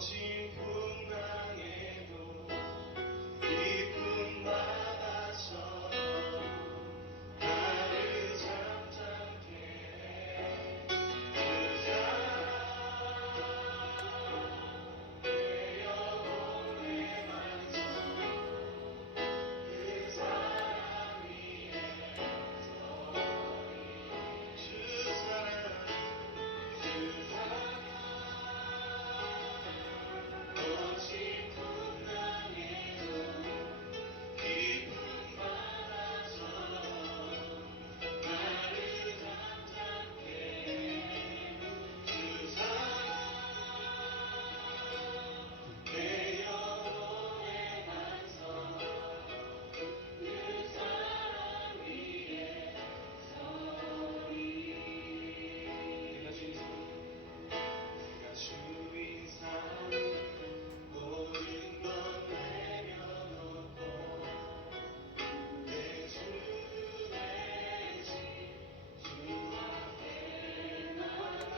거친 풍랑에도 기쁨 받아서 나를 잠잠케 해. 그 사랑 내 영혼의 반석 그 사랑 위에 서리 주 사랑 거친 풍랑에도 기쁨 받아서 나를 잠잠케 해. 주 사랑 내 영혼의 반석 그 사랑 위에 서리 내가 주인 삶 모든 것 내려놓고 내 주 대신 주 앞에 나가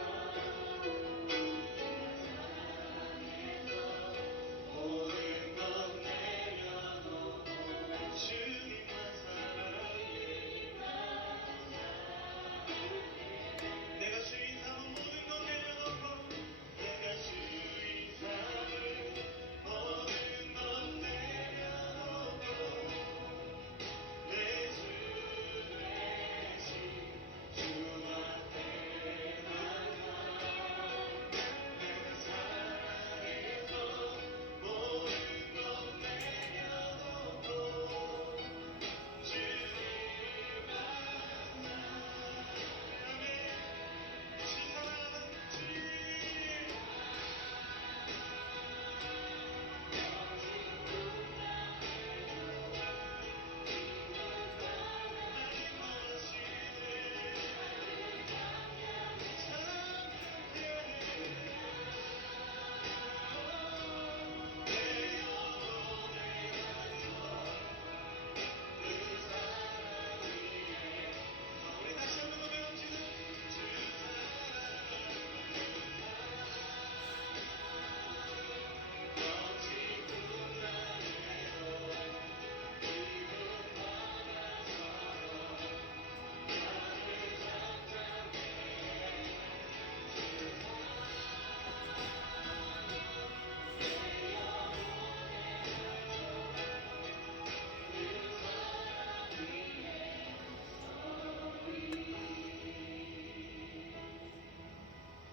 모든 것 내려놓고 주님만 사랑해. 내가 주인 삼은 모든 것 내려놓고 내가 주인 삼은 모든 것 내려놓고 내 주 대신 주 앞에 나가 내가 사랑해서 모든 것 내려놓고 주님을 만나 주 사랑하는 주님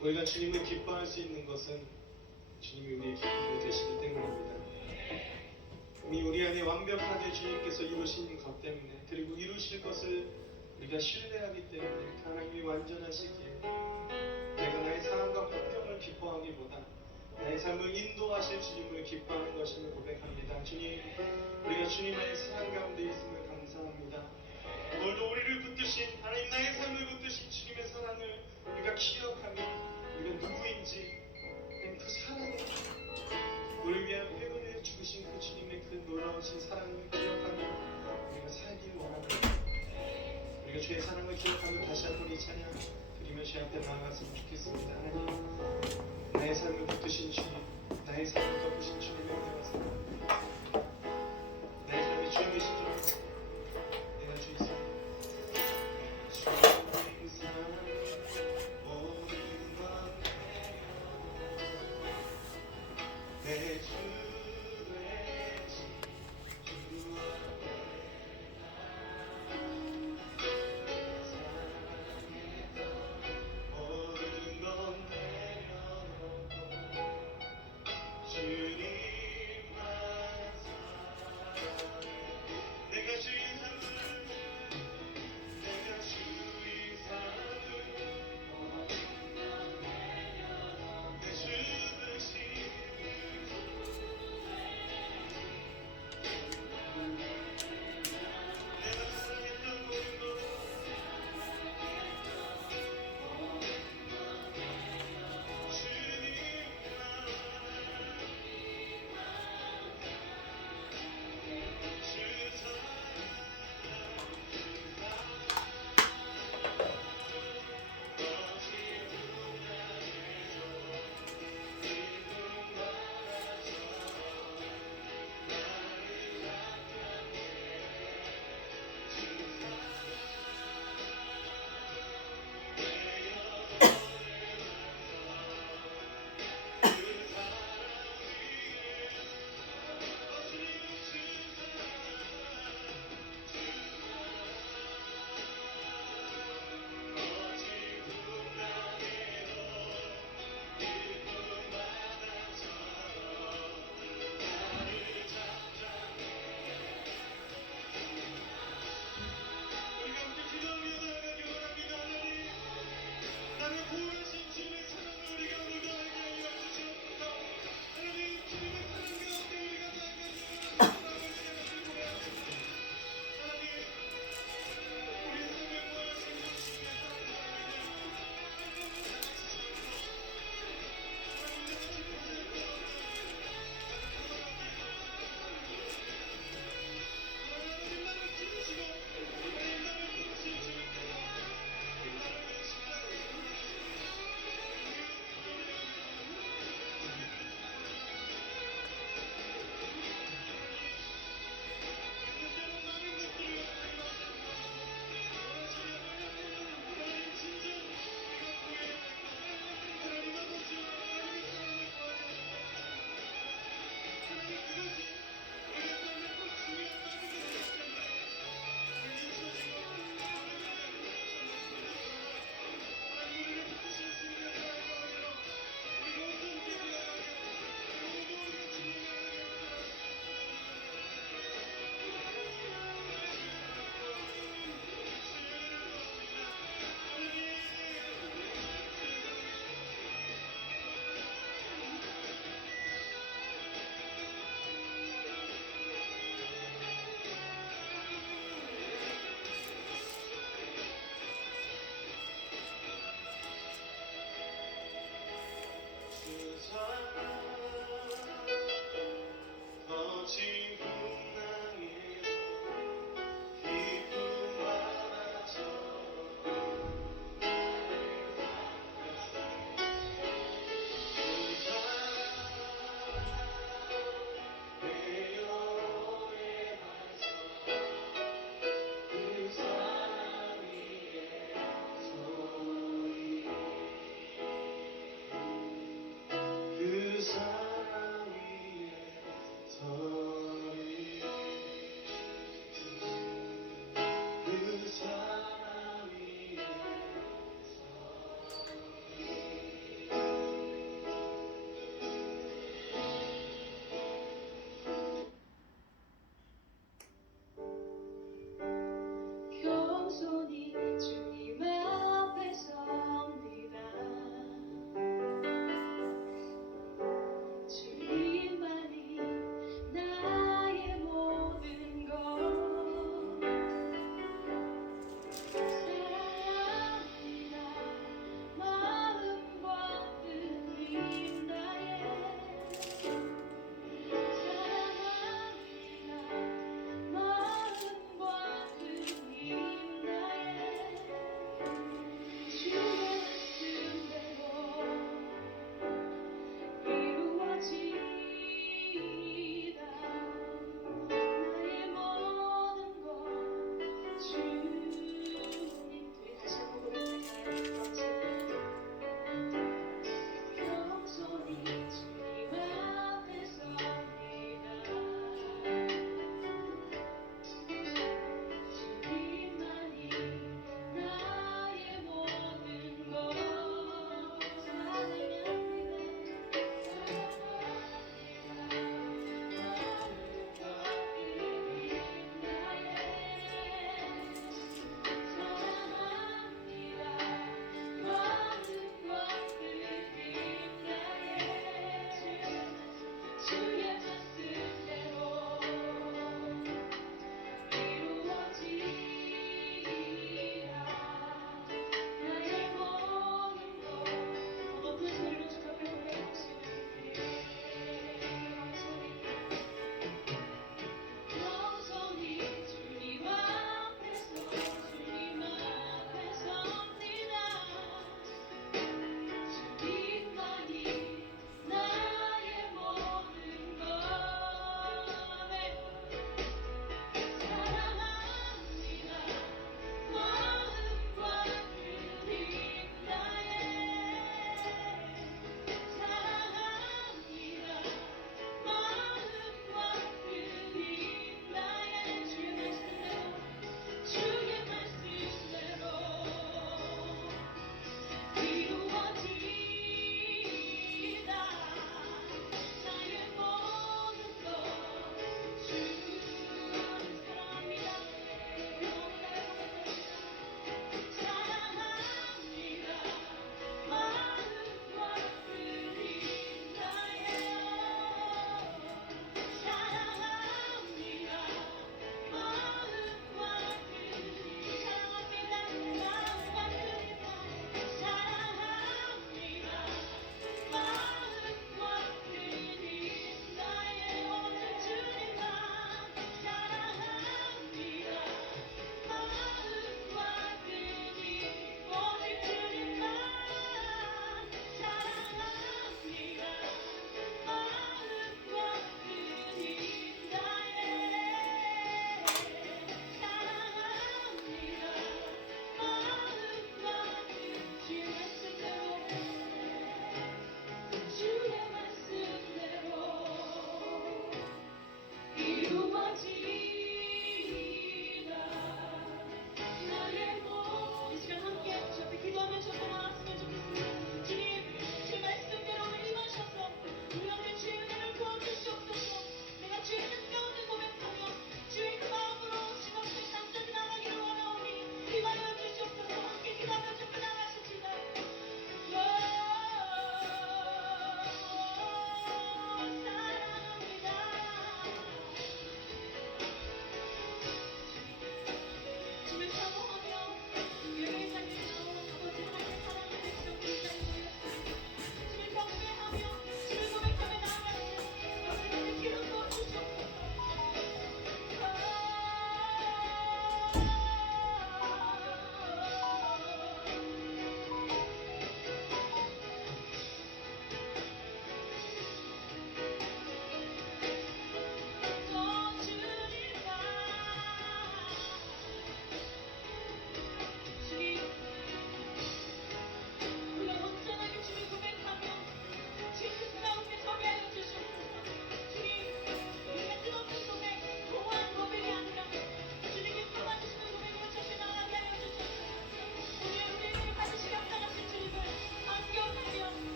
우리가 주님을 기뻐할 수 있는 것은 주님이 우리의 기쁨이 되시기 때문입니다. 이미 우리 안에 완벽하게 주님께서 이루신 것 때문에, 그리고 이루실 것을 우리가 신뢰하기 때문에 하나님이 완전하시기에 내가 나의 상황과 환경을 기뻐하기보다 나의 삶을 인도하실 주님을 기뻐하는 것임을 고백합니다. 주님, 우리가 주님 안의 사랑 가운데 있음을 감사합니다. 오늘도 우리를 붙드신 하나님, 나의 삶을 붙드신 주님의 사랑을 우리가 기억하며 우리가 누구인지 그 사랑을, 우리를 위한 회복을 주신 그 주님의 그 놀라우신 사랑을 기억하며 우리가 살길 원합니다. 우리가 주의 사랑을 기억하며 다시 한번 이 찬양 드리며 주 앞에 나아갔으면 좋겠습니다. 하나님, 나의 삶을 붙드신 주님, 나의 삶을 덮으신 주님의 은혜와 사랑, 나의 삶이 주님 계신 줄 알고 내가 주의 삶 모든 것 내 주 대신 주 앞에 사랑해서 모든 것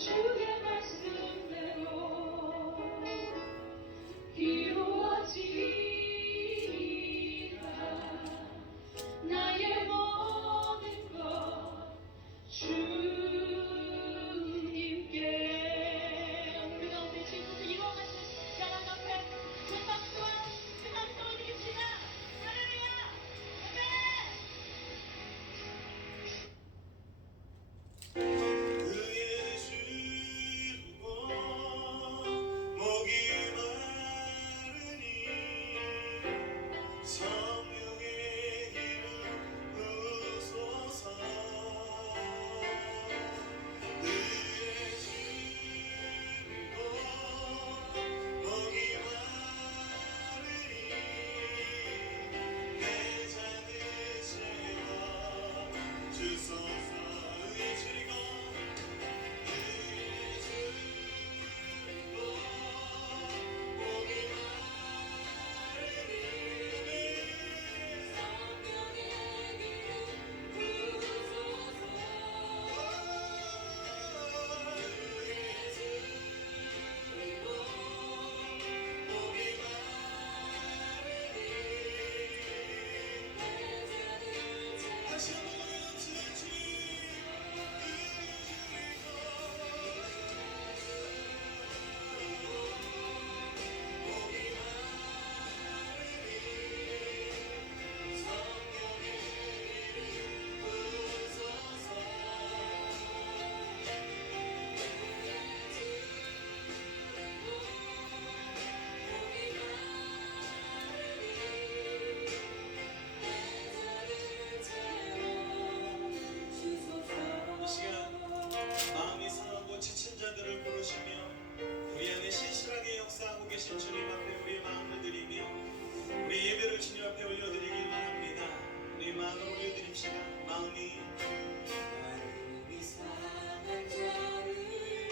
주의 말씀대로 이루어지리라. 나의 모든 것 주님께. 우리 가운데 주님께서 이루어가신 나라 앞에 큰 박수와 큰 함성을 드립시다. 할렐루야. 아멘. 그의 주고 목이 마르니 성령의 기름 부으소서. 그의 주고 목이 마르니 내 잔을 채워 주소서. 그의 주리고 다시 한번 주지. 이 시간 마음이 상하고 지친 자들을 부르시며 우리 안에 신실하게 역사하고 계신 주님 앞에 우리의 마음을 드리며 우리 예배를 주님 앞에 올려드리길 원합니다. 우리 마음을 올려드립시다. 마음이 상한 자를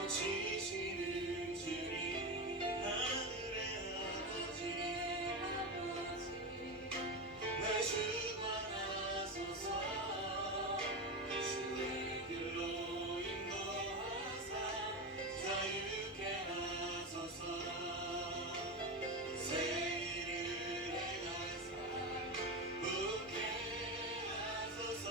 고치시는 주님 하늘의 아버지 날 주관하소서. 주의 길로 인도하사 자유케 하소서. 새 일을 행하사 웃게 하소서.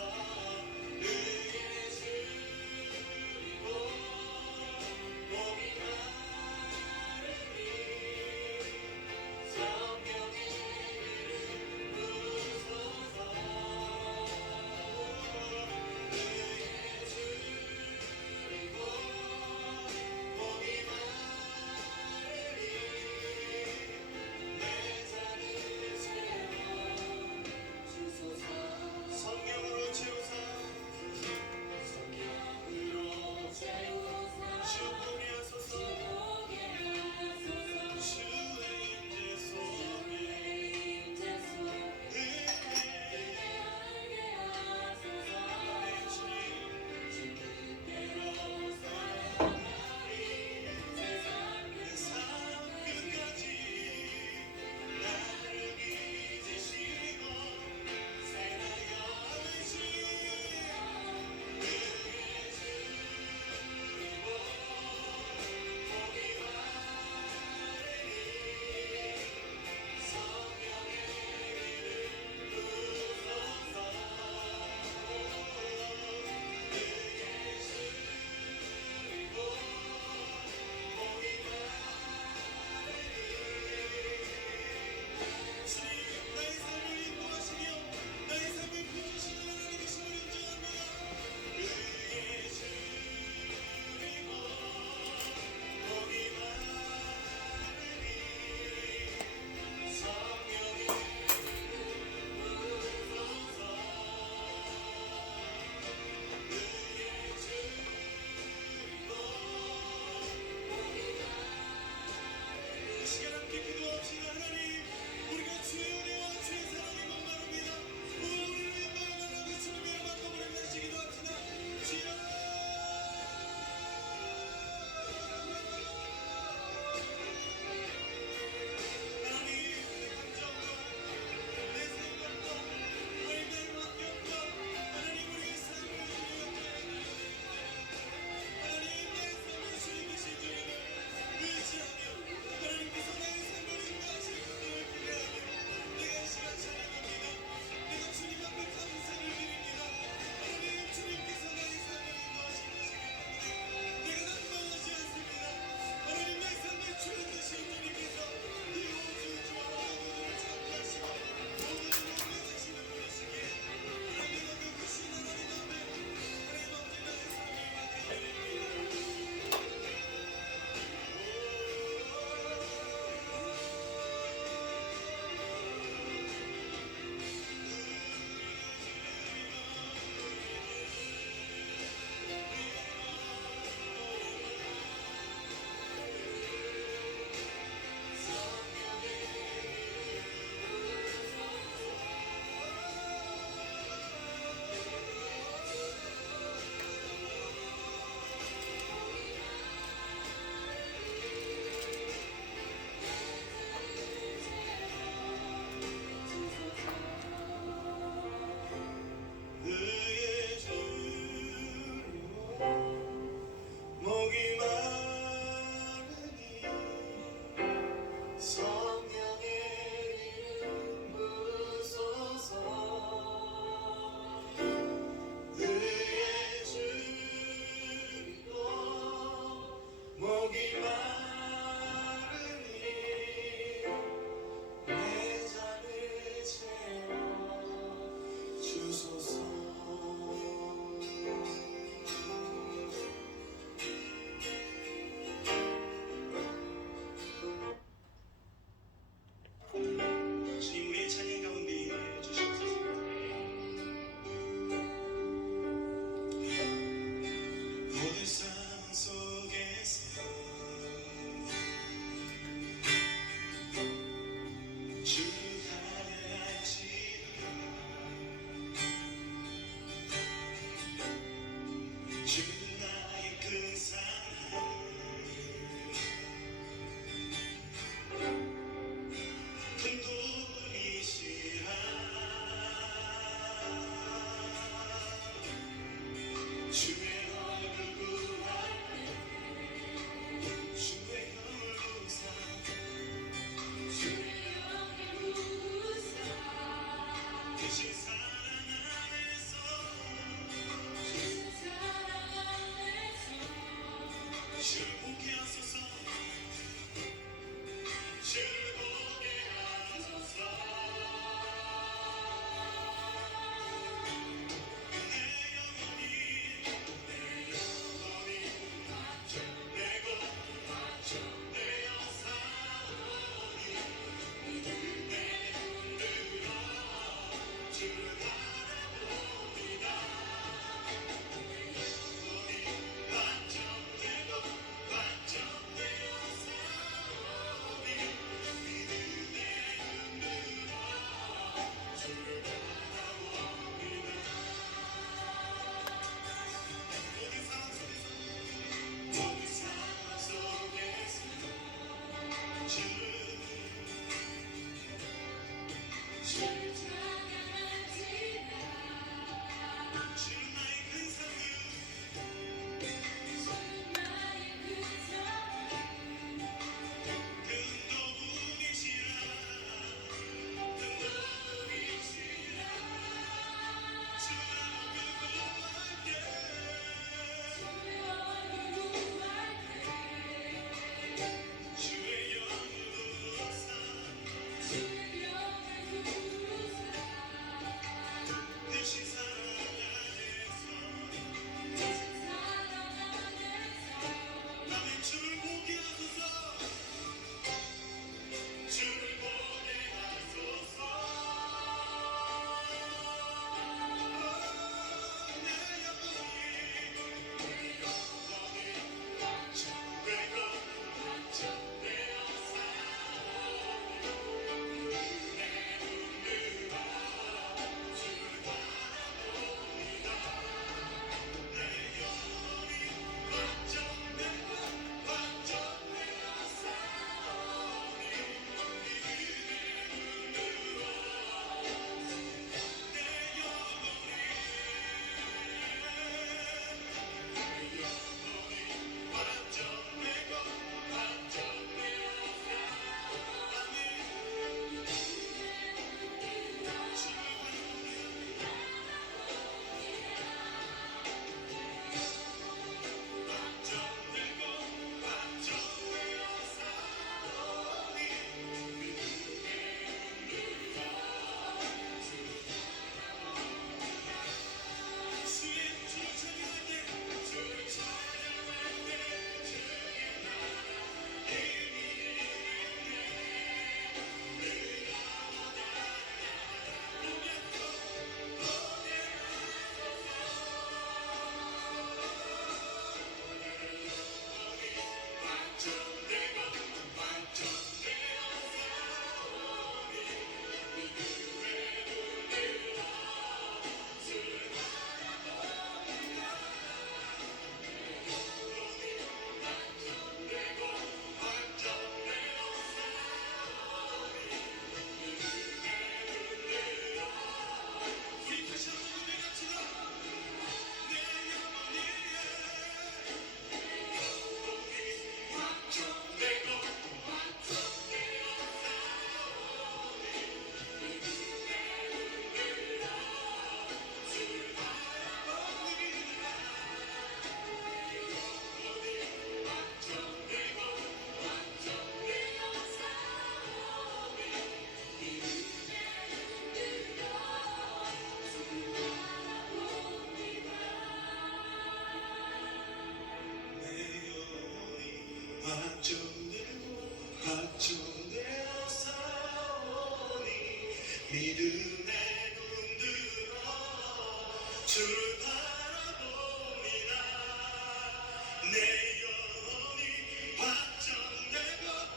확정되어 싸우니 믿음의 눈 들어 주를 바라봅니다. 내 영혼이 확정되어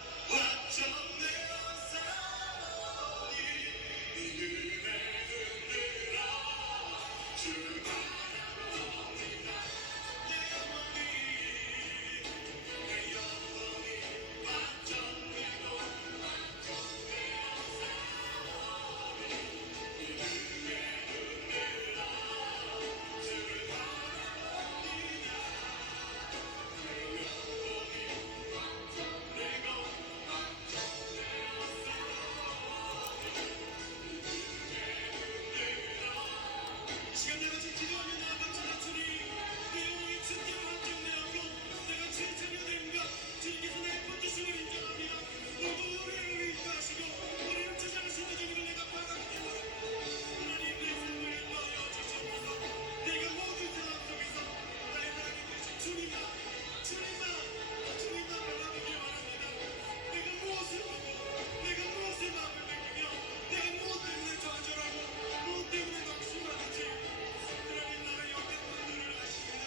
싸우니 믿음의 눈 들어 주를 바라봅니다. 내 영혼이 시간 내가 지금 기도하며 나아갔지만 주님 내 영혼이 진짜 확정되었고 내가 진짜가 된가 주님께서 내 붙드심을 인정합니다. 모두 우리를 인도하시고 우리를 찾아가시는 주님을 내가 바라봅니다. 하나님 내 삶을 인도하여 주시옵소서. 내가 모든 상황 속에서 나의 하나님 되신 주님만 바라보길 바랍니다. 내가 무엇을 보고 내가 무엇을 마음을 느끼며 내가 무엇 때문에 좌절하고 무엇 때문에 낙심하는지 하나님 나의 영의 분들을 아십니다.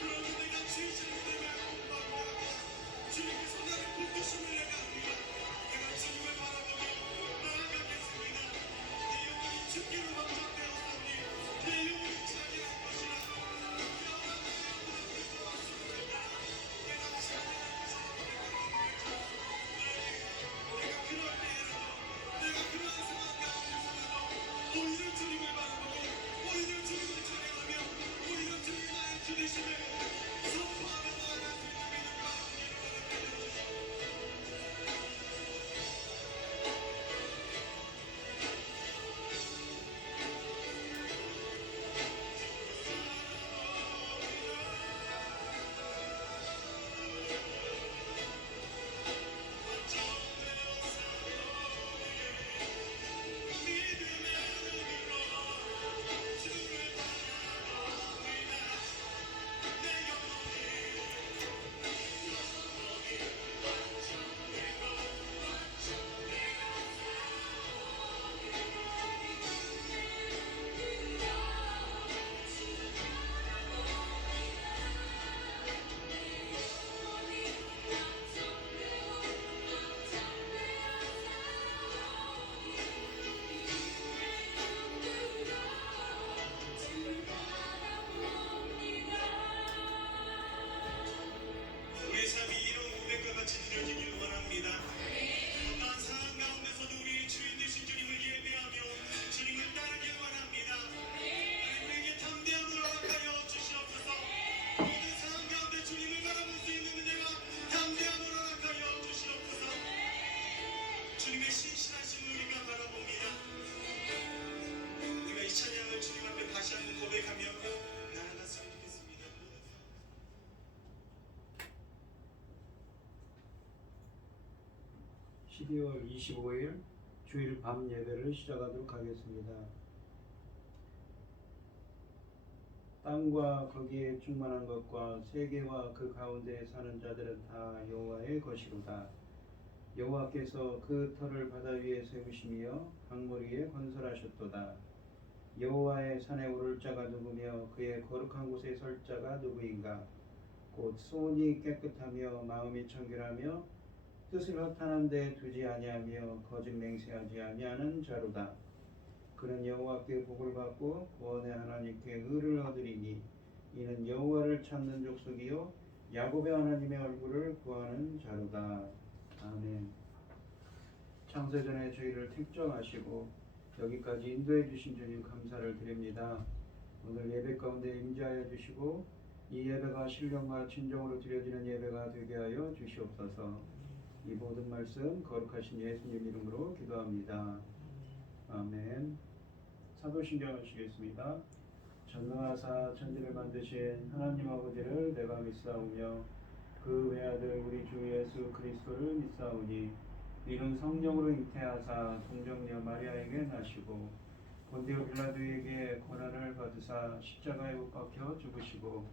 그러나 내가 진실을 내가 공부하고 주님께서 나를 붙드심을 내가 합니다. 내가 주님을 바라보며 나아가겠습니다. 내 영혼이 죽기로 확정되었사오니 내 영혼이 차지할 것이라. 내가 차지할 내가 그럴 때에라도 내가 그러한 상황 가운데서라도 오히려 주님을 바라보고 오히려 주님을 찬양하며 오히려 주님 나의 주 되심을 선포하며 나아갈 수 있는 믿음과 용기를 주시옵소서. 우리 삶이 이런 고백과 같이 드려지길 원합니다. 어떠한 상황 가운데서도 우리 주인 되신 주님을 예배하며 주님을 따르길 원합니다. 하나님 우리에게 담대함을 허락하여 주시옵소서. 모든 상황 가운데 주님을 바라볼 수 있는 은혜와 담대함을 허락하여 주시옵소서. 주님의 신실하심을 우리가 바라봅니다. 우리가 이 찬양을 주님 앞에 다시 한번 고백하며 나아갔으면 좋겠습니다. 12월 25일 주일 밤 예배를 시작하도록 하겠습니다. 땅과 거기에 충만한 것과 세계와 그 가운데 사는 자들은 다 여호와의 것이로다. 여호와께서 그 터를 바다 위에 세우시며 강물 위에 건설하셨도다. 여호와의 산에 오를 자가 누구며 그의 거룩한 곳에 설 자가 누구인가? 곧 손이 깨끗하며 마음이 청결하며 뜻을 허탄한 데 두지 아니하며 거짓 맹세하지 아니하는 자로다. 그는 여호와께 복을 받고 구원의 하나님께 의를 얻으리니 이는 여호와를 찾는 족속이요 야곱의 하나님의 얼굴을 구하는 자로다. 아멘. 창세전에 저희를 택정하시고 여기까지 인도해 주신 주님 감사를 드립니다. 오늘 예배 가운데 임재하여 주시고 이 예배가 신령과 진정으로 드려지는 예배가 되게 하여 주시옵소서. 이 모든 말씀 거룩하신 예수님 이름으로 기도합니다. 아멘. 사도신경 하시겠습니다. 전능하사 천지를 만드신 하나님 아버지를 내가 믿사오며 그 외아들 우리 주 예수 그리스도를 믿사오니 이는 성령으로 잉태하사 동정녀 마리아에게 나시고 본디오 빌라도에게 고난을 받으사 십자가에 못 박혀 죽으시고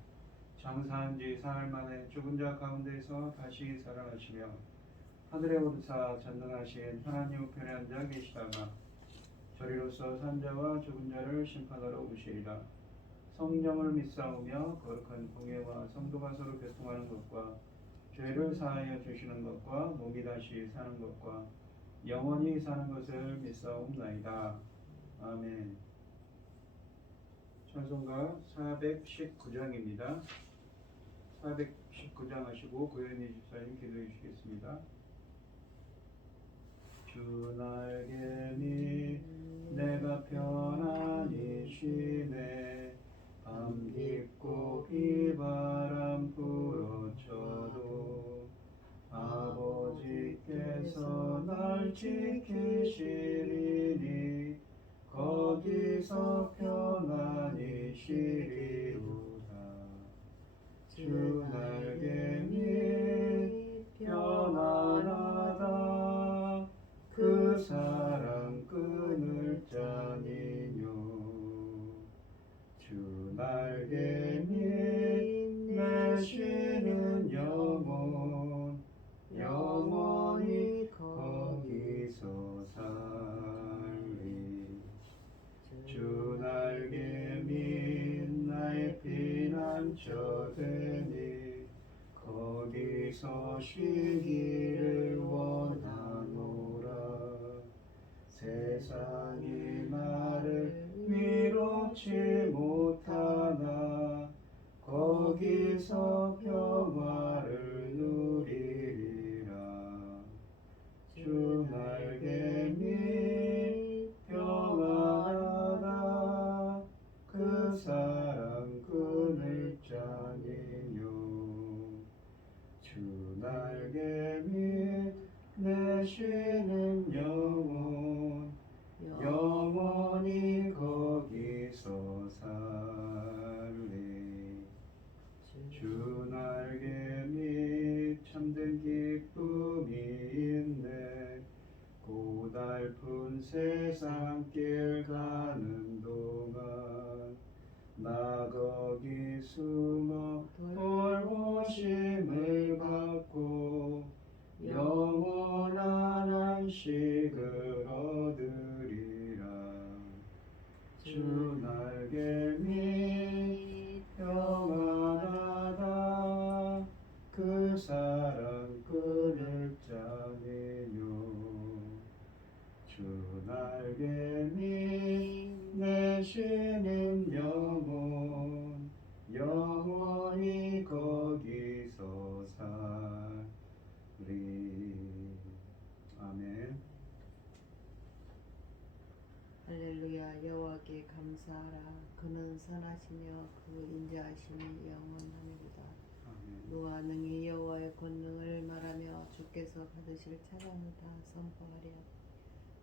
장사한 지 사흘 만에 죽은 자 가운데서 다시 살아나시며 하늘에 오르사 전능하신 하나님 우편에 앉아 계시다가 저리로서 산자와 죽은 자를 심판하러 오시리라. 성령을 믿사오며 거룩한 공예와 성도가 서로 교통하는 것과 죄를 사하여 주시는 것과 몸이 다시 사는 것과 영원히 사는 것을 믿사옵나이다. 아멘. 찬송가 419장입니다. 419장 하시고 고현희 집사님 기도해 주시겠습니다. 주 날개니 내가 편안히 쉬네. 밤 깊고 비바람 불어쳐도 아버지께서 날 지키시리니 거기서 편안히 쉬리로다. 주 날개 밑 편안하다. 그 사랑 끊을 자니뇨. 주 날개 밑 내 쉬는 영혼 영원히 거기서 살리. 주 날개 밑 나의 피난처 되니 거기서 쉬기를 원하노라. 세상이 나를 위롭지 못하나 거기서 평화를 누리리라. 주 날개 밑 평안하다. 그 사랑 끊을 자니뇨. 주 날개 밑 내 쉬는 영혼 영원히 거기서 살리. 주 날개 밑 참된 기쁨이 있네. 고달픈 세상 길 가는 동안 나 거기 숨어 돌보심을 받고 영원한 안식을 얻으리라. 주 날개 밑 평안하다. 그 사랑 끊을 자니뇨. 주 날개 밑 내 쉬는 영혼 영원히 거기서 살리. 아멘. 할렐루야. 여호와께 감사하라. 그는 선하시며 그 인자하심이 영원하니로다. 아멘. 누가 능히 여호와의 권능을 말하며 주께서 받으실 찬양을 다 선포하랴.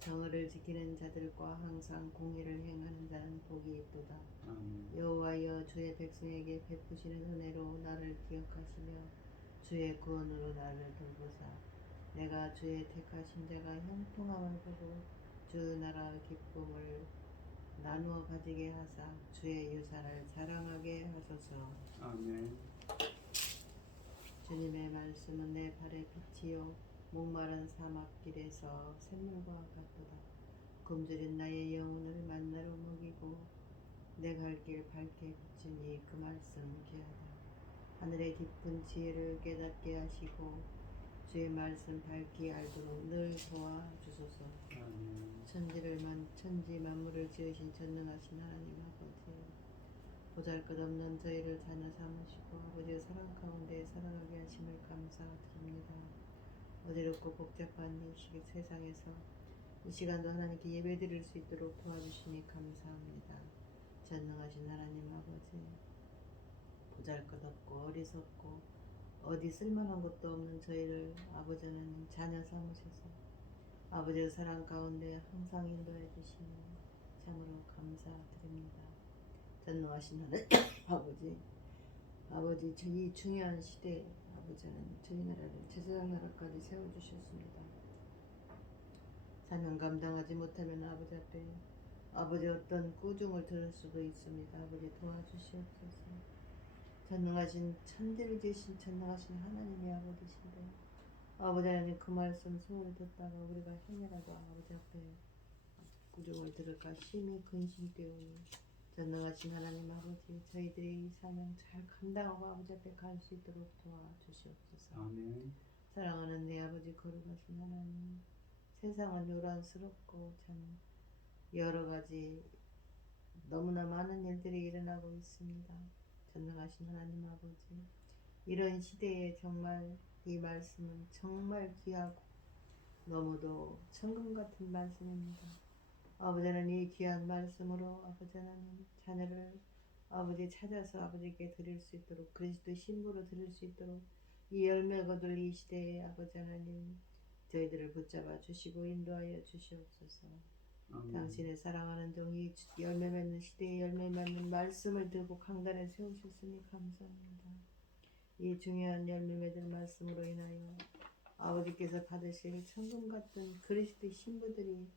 정의를 지키는 자들과 항상 공의를 행하는 자는 복이 있도다. 아멘. 여호와여, 주의 백성에게 베푸시는 은혜로 나를 기억하시며 주의 구원으로 나를 돌보사. 내가 주의 택하신 자가 형통함을 보고 주 나라의 기쁨을 나누어 가지게 하사 주의 유산을 자랑하게 하소서. 아멘. 주님의 말씀은 내 발의 빛이요 목마른 사막길에서 샘물과 같도다. 굶주린 나의 영혼을 만나로 먹이고 내 갈 길 밝게 비추니 그 말씀 귀하다. 하늘의 깊은 지혜를 깨닫게 하시고 주의 말씀 밝히 알도록 늘 도와주소서. 아멘. 천지 만물을 지으신 전능하신 하나님 아버지, 보잘것없는 저희를 자녀 삼으시고 아버지의 사랑 가운데 살아가게 하심을 감사드립니다. 어지럽고 복잡한 이 세상에서 이 시간도 하나님께 예배드릴 수 있도록 도와주시니 감사합니다. 전능하신 하나님 아버지, 보잘것없고 어리석고 어디 쓸만한 것도 없는 저희를 아버지 하나님 자녀 삼으셔서 아버지의 사랑 가운데 항상 인도해 주시니 참으로 감사드립니다. 전능하신 하나님 아버지 이 중요한 시대에 아버지 하나님 저희 나라를 제사장 나라까지 세워주셨습니다. 사명 감당하지 못하면 아버지 앞에 아버지 어떤 꾸중을 들을 수도 있습니다. 아버지 도와주시옵소서. 전능하신 천지를 지으신 전능하신 하나님의 아버지신데 아버지 하나님 그 말씀 소홀히 듣다가 우리가 행여라도 아버지 앞에 구종을 들을까 심히 근심되오니 전능하신 하나님 아버지 저희들이 이 사명 잘 감당하고 아버지 앞에 갈 수 있도록 도와주시옵소서. 아멘. 사랑하는 내 아버지 거룩하신 하나님, 세상은 요란스럽고 참 여러 가지 너무나 많은 일들이 일어나고 있습니다. 전능하신 하나님 아버지, 이런 시대에 정말 이 말씀은 정말 귀하고 너무도 천금 같은 말씀입니다. 아버지 하나님 이 귀한 말씀으로 아버지 하나님 자녀를 아버지 찾아서 아버지께 드릴 수 있도록 그리스도 신부로 드릴 수 있도록 이 열매 거둘 이 시대에 아버지 하나님 저희들을 붙잡아 주시고 인도하여 주시옵소서. 아멘. 당신의 사랑하는 종이 열매 맺는 시대에 열매 맺는 말씀을 들고 강단에 세우셨으니 감사합니다. 이 중요한 열매 맺을 말씀으로 인하여 아버지께서 받으실 천금 같은 그리스도의 신부들이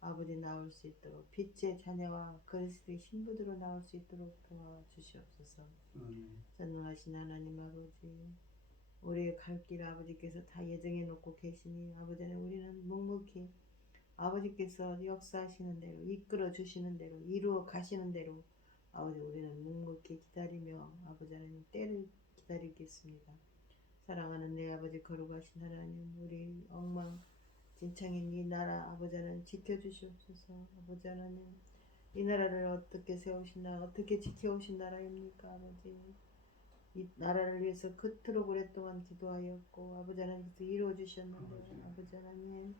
아버지 나올 수 있도록 빛의 자녀와 그리스도의 신부들로 나올 수 있도록 도와주시옵소서. 전능하신 하나님 아버지, 우리의 갈 길 아버지께서 다 예정해 놓고 계시니 아버지는 우리는 묵묵히 아버지께서 역사하시는 대로 이끌어 주시는 대로 이루어 가시는 대로 아버지 우리는 묵묵히 기다리며 아버지 하나님 때를 기다리겠습니다. 사랑하는 내 아버지 거룩하신 하나님, 우리 엉망진창인 이 나라 아버지 하나님 지켜주시옵소서. 아버지 하나님 이 나라를 어떻게 세우신 나라 어떻게 지켜오신 나라입니까 아버지. 이 나라를 위해서 그토록 오랫동안 기도하였고 아버지 하나님께서 이루어 주셨는데 아버지 하나님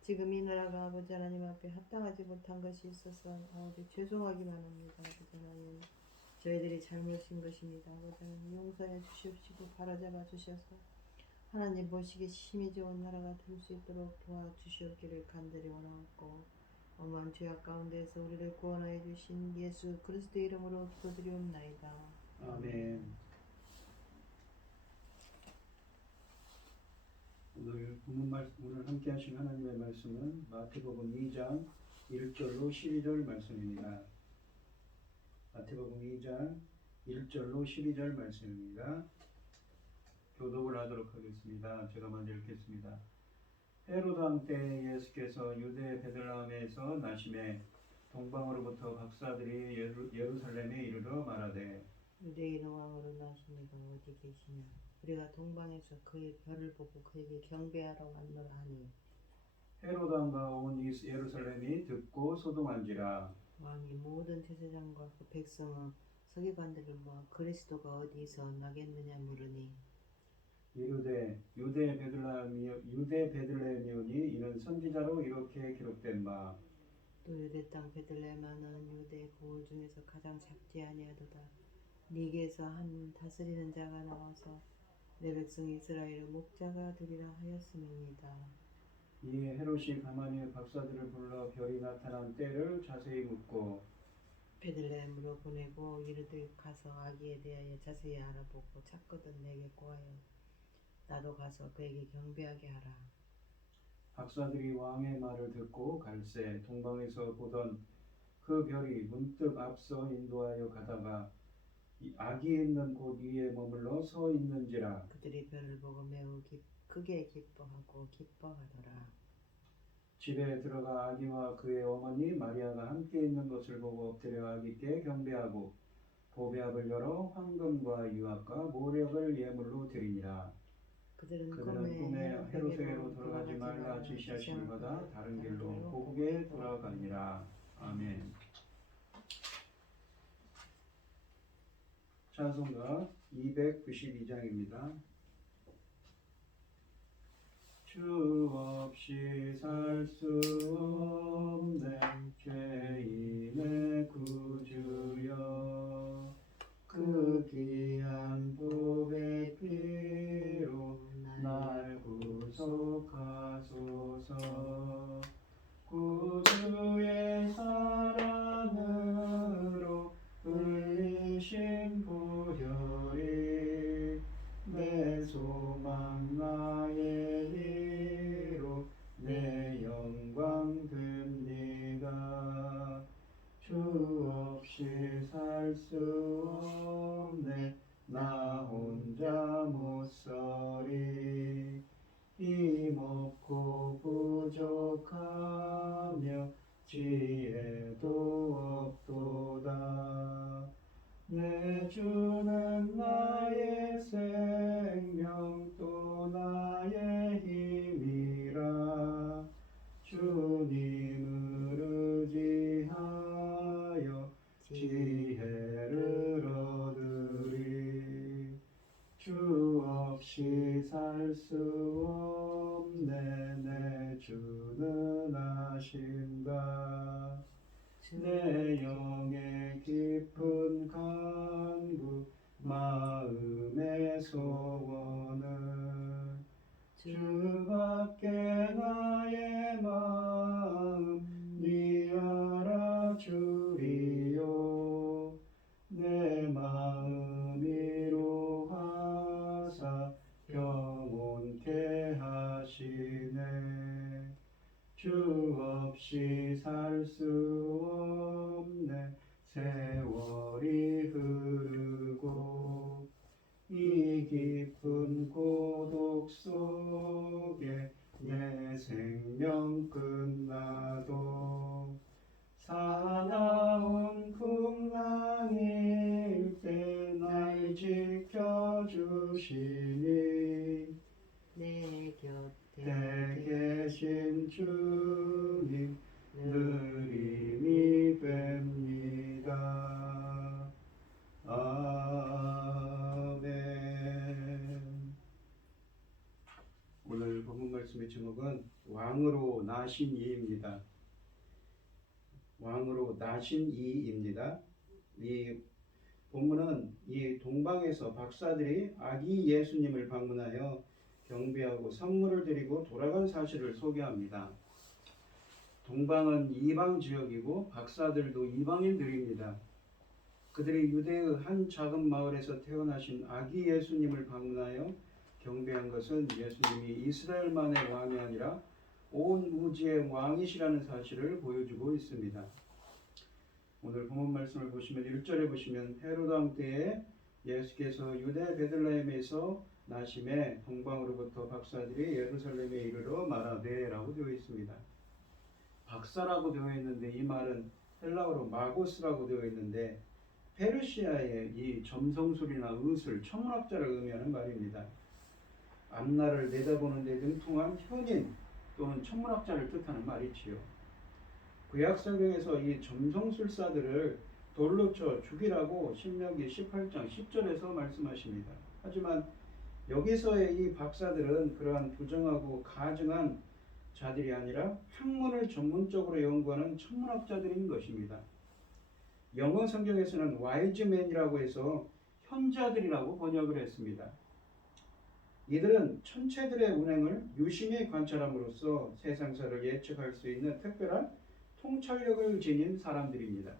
지금 이 나라가 아버지 하나님 앞에 합당하지 못한 것이 있어서 아버지 죄송하기만 합니다. 아버지 하나님 저희들이 잘못인 것입니다. 아버지 하나님 용서해 주시옵시고 바로잡아 주셔서 하나님 보시기에 심히 좋은 나라가 될 수 있도록 도와주시옵기를 간절히 원하옵고 엄한 죄악 가운데에서 우리를 구원하여 주신 예수 그리스도의 이름으로 기도드리옵나이다. 아멘. 오늘 함께 하신 하나님의 말씀은 마태복음 2장 1절로 12절 말씀입니다. 마태복음 2장 1절로 12절 말씀입니다. 교독을 하도록 하겠습니다. 제가 먼저 읽겠습니다. 헤로드 왕 때 예수께서 유대 베들레헴에서 나심에 동방으로부터 박사들이 예루살렘에 이르러 말하되 유대인 왕으로 나신 이가 어디 계시냐? 우리가 동방에서 그의 별을 보고 그에게 경배하러 왔노라 하니 헤로드 왕과 온 예루살렘이 듣고 소동한지라. 왕이 모든 제사장과 그 백성의 서기관들을 모아 그리스도가 어디서 나겠느냐 물으니 이르되 유대 베들레헴이오니 이는 선지자로 이렇게 기록된 바. 또 유대 땅 베들레헴은 유대 고을 중에서 가장 작지 아니하도다. 네게서 한 다스리는 자가 나와서 내 백성 이스라엘의 목자가 되리라 하였음이니이다. 이에 헤롯이 가만히 박사들을 불러 별이 나타난 때를 자세히 묻고 베들레헴으로 보내고 이르되 가서 아기에 대하여 자세히 알아보고 찾거든 내게 고하여 나도 가서 그에게 경배하게 하라. 박사들이 왕의 말을 듣고 갈새 동방에서 보던 그 별이 문득 앞서 인도하여 가다가 아기 있는 곳 위에 머물러 서 있는지라. 그들이 별을 보고 매우 크게 기뻐하고 기뻐하더라. 집에 들어가 아기와 그의 어머니 마리아가 함께 있는 것을 보고 엎드려 아기께 경배하고 보배압을 열어 황금과 유압과 모력을 예물로 드리니라. 그들은 꿈에 헤롯에게로 돌아가지 말라 지시하심을 받아 다른 길로 고국에 돌아가니라. 아멘. 찬송가 292장입니다. 주 없이 살 수 없네 죄인의 구주여 그 귀한 보배 피로 날 구속하소서. 구주의 사랑으로 흘리신 보혈이 내 소망 나의 희로 내 영광 됩니다. 주 없이 살 수 없네 나 못서리 힘없고 부족하며 지혜도 없도다. 내 주는 나의 생명 또 나의 힘이라. 주님을 의지하여 지혜를 얻으리. 주 없이 살 수 없네. 내 주는 아신다. 내 영의 깊은 간구 마음의 소원을 주밖에 나의 마음 니 알아주리요. 내 마음 위로하사 평온케 하시네. 주 없이 살 수 없네. 세월이 흐르고 이 깊은 고독 속에 내 생명 끝나도 사나운 풍랑일 때 날 지켜주시니 내 곁에 때 계신 주님 늘 힘이 됩니다. 아멘. 오늘 본문 말씀의 제목은 왕으로 나신 이입니다. 왕으로 나신 이입니다. 이 본문은 이 동방에서 박사들이 아기 예수님을 방문하여 경배하고 선물을 드리고 돌아간 사실을 소개합니다. 동방은 이방 지역이고 박사들도 이방인들입니다. 그들이 유대의 한 작은 마을에서 태어나신 아기 예수님을 방문하여 경배한 것은 예수님이 이스라엘만의 왕이 아니라 온 우주의 왕이시라는 사실을 보여주고 있습니다. 오늘 본문 말씀을 보시면 1절에 보시면 헤로드 왕 때에 예수께서 유대 베들레헴에서 나심에 동방으로부터 박사들이 예루살렘에 이르러 말하되 라고 되어 있습니다. 박사라고 되어 있는데 이 말은 헬라어로 마고스라고 되어 있는데 페르시아의 이 점성술이나 의술, 천문학자를 의미하는 말입니다. 앞날을 내다보는 데 능통한 현인 또는 천문학자를 뜻하는 말이지요. 구약 성경에서 이 점성술사들을 돌로 쳐 죽이라고 신명기 18장 10절에서 말씀하십니다. 하지만 여기서의 이 박사들은 그러한 부정하고 가증한 자들이 아니라 학문을 전문적으로 연구하는 천문학자들인 것입니다. 영어 성경에서는 와이즈맨이라고 해서 현자들이라고 번역을 했습니다. 이들은 천체들의 운행을 유심히 관찰함으로써 세상사를 예측할 수 있는 특별한 통찰력을 지닌 사람들입니다.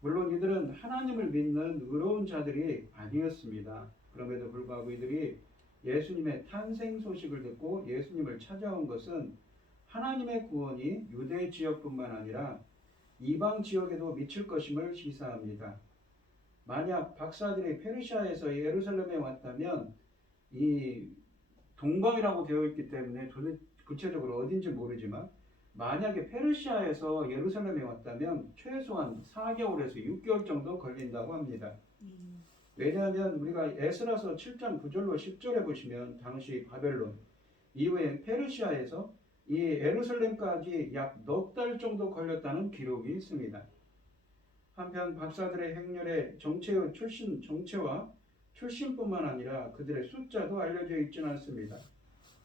물론 이들은 하나님을 믿는 의로운 자들이 아니었습니다. 그럼에도 불구하고 이들이 예수님의 탄생 소식을 듣고 예수님을 찾아온 것은 하나님의 구원이 유대 지역뿐만 아니라 이방 지역에도 미칠 것임을 시사합니다. 만약 박사들이 페르시아에서 예루살렘에 왔다면 이 동방이라고 되어 있기 때문에 구체적으로 어딘지 모르지만 만약에 페르시아에서 예루살렘에 왔다면 최소한 4개월에서 6개월 정도 걸린다고 합니다. 왜냐하면 우리가 에스라서 7장 9절로 10절에 보시면 당시 바벨론 이후에 페르시아에서 이 예루살렘까지 약 넉 달 정도 걸렸다는 기록이 있습니다. 한편 박사들의 행렬의 정체의 정체와 출신뿐만 아니라 그들의 숫자도 알려져 있지는 않습니다.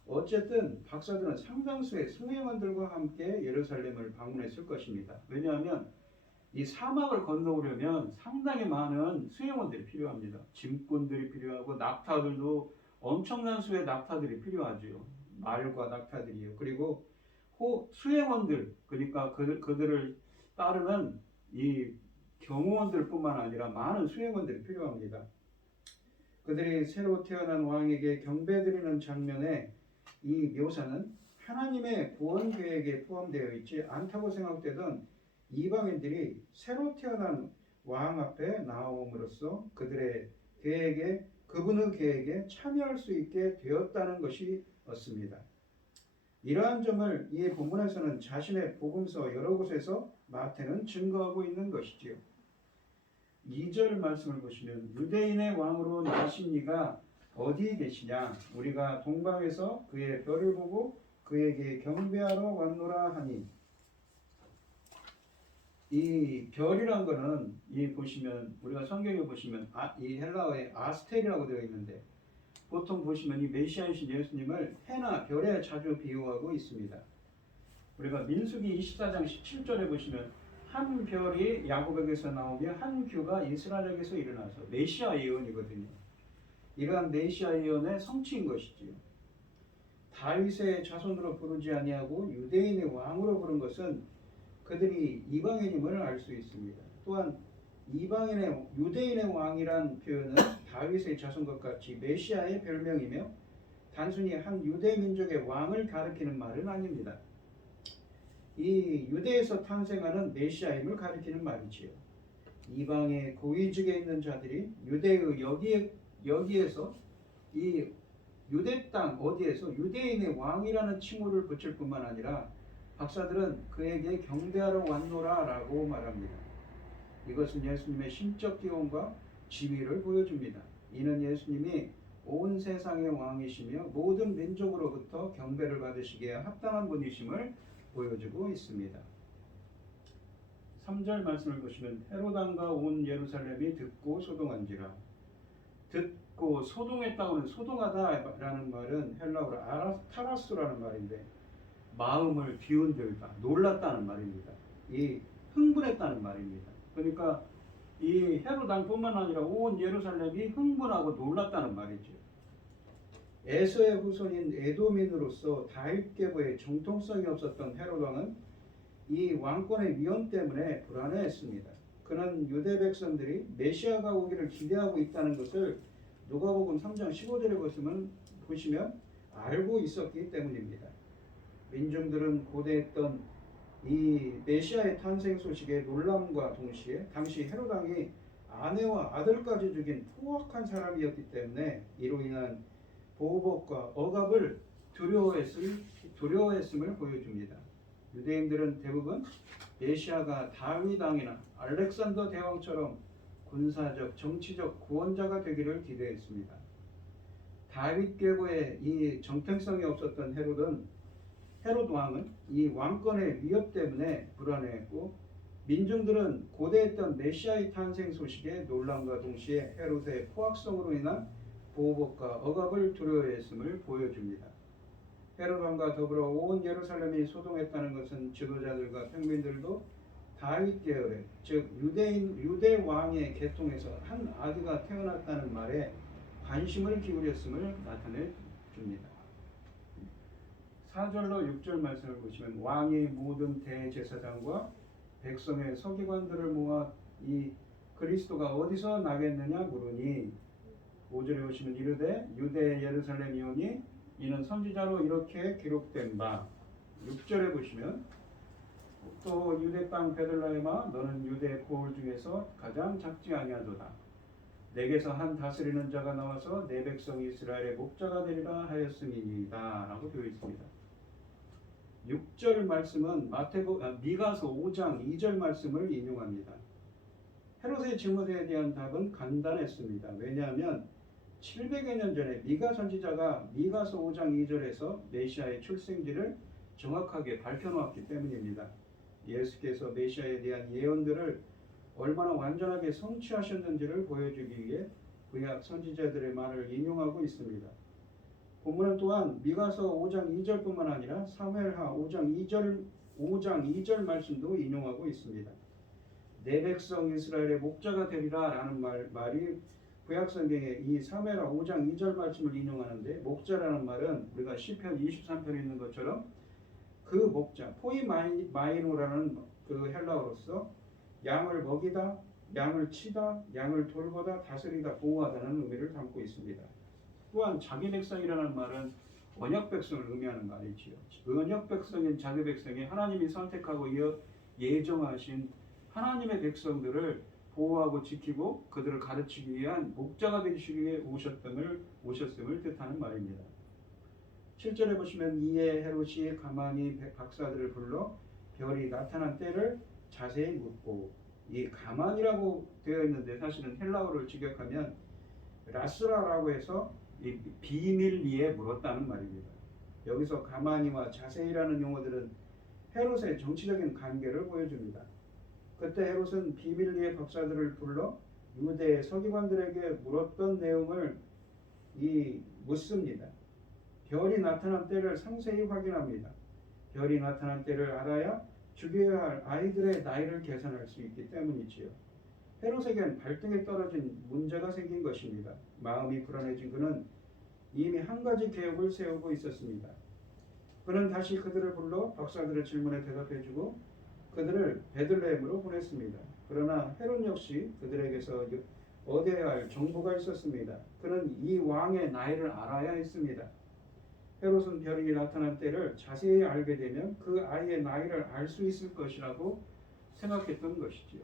어쨌든 박사들은 상당수의 승무원들과 함께 예루살렘을 방문했을 것입니다. 왜냐하면 이 사막을 건너오려면 상당히 많은 수행원들이 필요합니다. 짐꾼들이 필요하고 낙타들도 엄청난 수의 낙타들이 필요하죠. 말과 낙타들이요. 그리고 수행원들, 그러니까 그들을 따르는 이 경호원들뿐만 아니라 많은 수행원들이 필요합니다. 그들이 새로 태어난 왕에게 경배드리는 장면에 이 묘사는 하나님의 구원 계획에 포함되어 있지 않다고 생각되던 이방인들이 새로 태어난 왕 앞에 나옴으로써 그들의 계획에 그분의 계획에 참여할 수 있게 되었다는 것이었습니다. 이러한 점을 이 본문에서는 자신의 복음서 여러 곳에서 마태는 증거하고 있는 것이지요. 2절 말씀을 보시면 유대인의 왕으로 나신 이가 어디 계시냐? 우리가 동방에서 그의 별을 보고 그에게 경배하러 왔노라 하니, 이 별이란 거는 이 보시면 우리가 성경에 보시면 이 헬라어에 아스텔이라고 되어 있는데 보통 보시면 이 메시아이신 예수님을 해나 별에 자주 비유하고 있습니다. 우리가 민수기 24장 17절에 보시면 한 별이 야곱에게서 나오며 한 규가 이스라엘에게서 일어나서 메시아 예언이거든요. 이러한 메시아 예언의 성취인 것이지요. 다윗의 자손으로 부르지 아니하고 유대인의 왕으로 부른 것은 그들이 이방인임을 알 수 있습니다. 또한 이방인의 유대인의 왕이란 표현은 다윗의 자손과 같이 메시아의 별명이며 단순히 한 유대 민족의 왕을 가리키는 말은 아닙니다. 이 유대에서 탄생하는 메시아임을 가리키는 말이지요. 이방의 고위직에 있는 자들이 유대의 여기에서 이 유대 땅 어디에서 유대인의 왕이라는 칭호를 붙일 뿐만 아니라 박사들은 그에게 경배하러 왔노라 라고 말합니다. 이것은 예수님의 신적 기원과 지위를 보여줍니다. 이는 예수님이 온 세상의 왕이시며 모든 민족으로부터 경배를 받으시기에 합당한 분이심을 보여주고 있습니다. 3절 말씀을 보시면 헤롯 왕과 온 예루살렘이 듣고 소동한지라. 듣고 소동했다고 하는 소동하다라는 말은 헬라어로 아라타라스라는 말인데 마음을 뒤흔들다, 놀랐다는 말입니다. 이 흥분했다는 말입니다. 그러니까 이 헤롯 왕뿐만 아니라 온 예루살렘이 흥분하고 놀랐다는 말이죠. 에서의 후손인 에도민으로서 다윗 계보에 정통성이 없었던 헤롯 왕은 이 왕권의 위험 때문에 불안해했습니다. 그는 유대 백성들이 메시아가 오기를 기대하고 있다는 것을 누가복음 3장 15절에 보시면 알고 있었기 때문입니다. 민중들은 고대했던 이 메시아의 탄생 소식에 놀람과 동시에 당시 헤롯 왕이 아내와 아들까지 죽인 포악한 사람이었기 때문에 이로 인한 보복과 억압을 두려워했음을 보여줍니다. 유대인들은 대부분 메시아가 다윗 왕이나 알렉산더 대왕처럼 군사적, 정치적 구원자가 되기를 기대했습니다. 다윗 계보에 이 정통성이 없었던 헤롯 왕은 이 왕권의 위협 때문에 불안해했고 민중들은 고대했던 메시아의 탄생 소식에 놀람과 동시에 헤롯의 포악성으로 인한 보복과 억압을 두려워했음을 보여줍니다. 헤롯 왕과 더불어 온 예루살렘이 소동했다는 것은 지도자들과 평민들도 다윗 계열의 즉 유대 왕의 계통에서 한 아기가 태어났다는 말에 관심을 기울였음을 나타내 줍니다. 4절로 6절 말씀을 보시면 왕이 모든 대제사장과 백성의 서기관들을 모아 이 그리스도가 어디서 나겠느냐 물으니 5절에 보시면 이르되 유대 예루살렘이오니 이는 선지자로 이렇게 기록된 바. 6절에 보시면 또 유대 땅 베들레헴아 너는 유대 고을 중에서 가장 작지 아니하도다. 내게서 한 다스리는 자가 나와서 내 백성 이스라엘의 목자가 되리라 하였음이니이다 라고 되어 있습니다. 6절 말씀은 미가서 5장 2절 말씀을 인용합니다. 헤롯의 증오에 대한 답은 간단했습니다. 왜냐하면 700여 년 전에 미가 선지자가 미가서 5장 2절에서 메시아의 출생지를 정확하게 밝혀놓았기 때문입니다. 예수께서 메시아에 대한 예언들을 얼마나 완전하게 성취하셨는지를 보여주기 위해 구약 선지자들의 말을 인용하고 있습니다. 본문은 또한 미가서 5장 2절뿐만 아니라 사무엘하 5장 2절 말씀도 인용하고 있습니다. 내 백성 이스라엘의 목자가 되리라 라는 말이 구약성경에 이 사무엘하 5장 2절 말씀을 인용하는데 목자라는 말은 우리가 시편 23편에 있는 것처럼 그 목자 포이마이노라는 그 헬라어로서 양을 먹이다, 양을 치다, 양을 돌보다, 다스리다, 보호하다는 의미를 담고 있습니다. 또한 자기 백성이라는 말은 언약 백성을 의미하는 말이지요. 언약 백성인 자기 백성이 하나님이 선택하고 예정하신 하나님의 백성들을 보호하고 지키고 그들을 가르치기 위한 목자가 되시기 위해 오셨음을 뜻하는 말입니다. 7절에 보시면 이에 헤롯이 가만히 박사들을 불러 별이 나타난 때를 자세히 묻고, 이 가만이라고 되어 있는데 사실은 헬라어를 직역하면 라스라라고 해서 이 비밀리에 물었다는 말입니다. 여기서 가만히와 자세히라는 용어들은 헤롯의 정치적인 관계를 보여줍니다. 그때 헤롯은 비밀리에 박사들을 불러 유대의 서기관들에게 물었던 내용을 묻습니다. 별이 나타난 때를 상세히 확인합니다. 별이 나타난 때를 알아야 죽여야 할 아이들의 나이를 계산할 수 있기 때문이지요. 헤롯에겐 발등에 떨어진 문제가 생긴 것입니다. 마음이 불안해진 그는 이미 한 가지 계획을 세우고 있었습니다. 그는 다시 그들을 불러 박사들의 질문에 대답해주고 그들을 베들레헴으로 보냈습니다. 그러나 헤롯 역시 그들에게서 얻어야 할 정보가 있었습니다. 그는 이 왕의 나이를 알아야 했습니다. 헤롯은 별이 나타난 때를 자세히 알게 되면 그 아이의 나이를 알 수 있을 것이라고 생각했던 것이지요.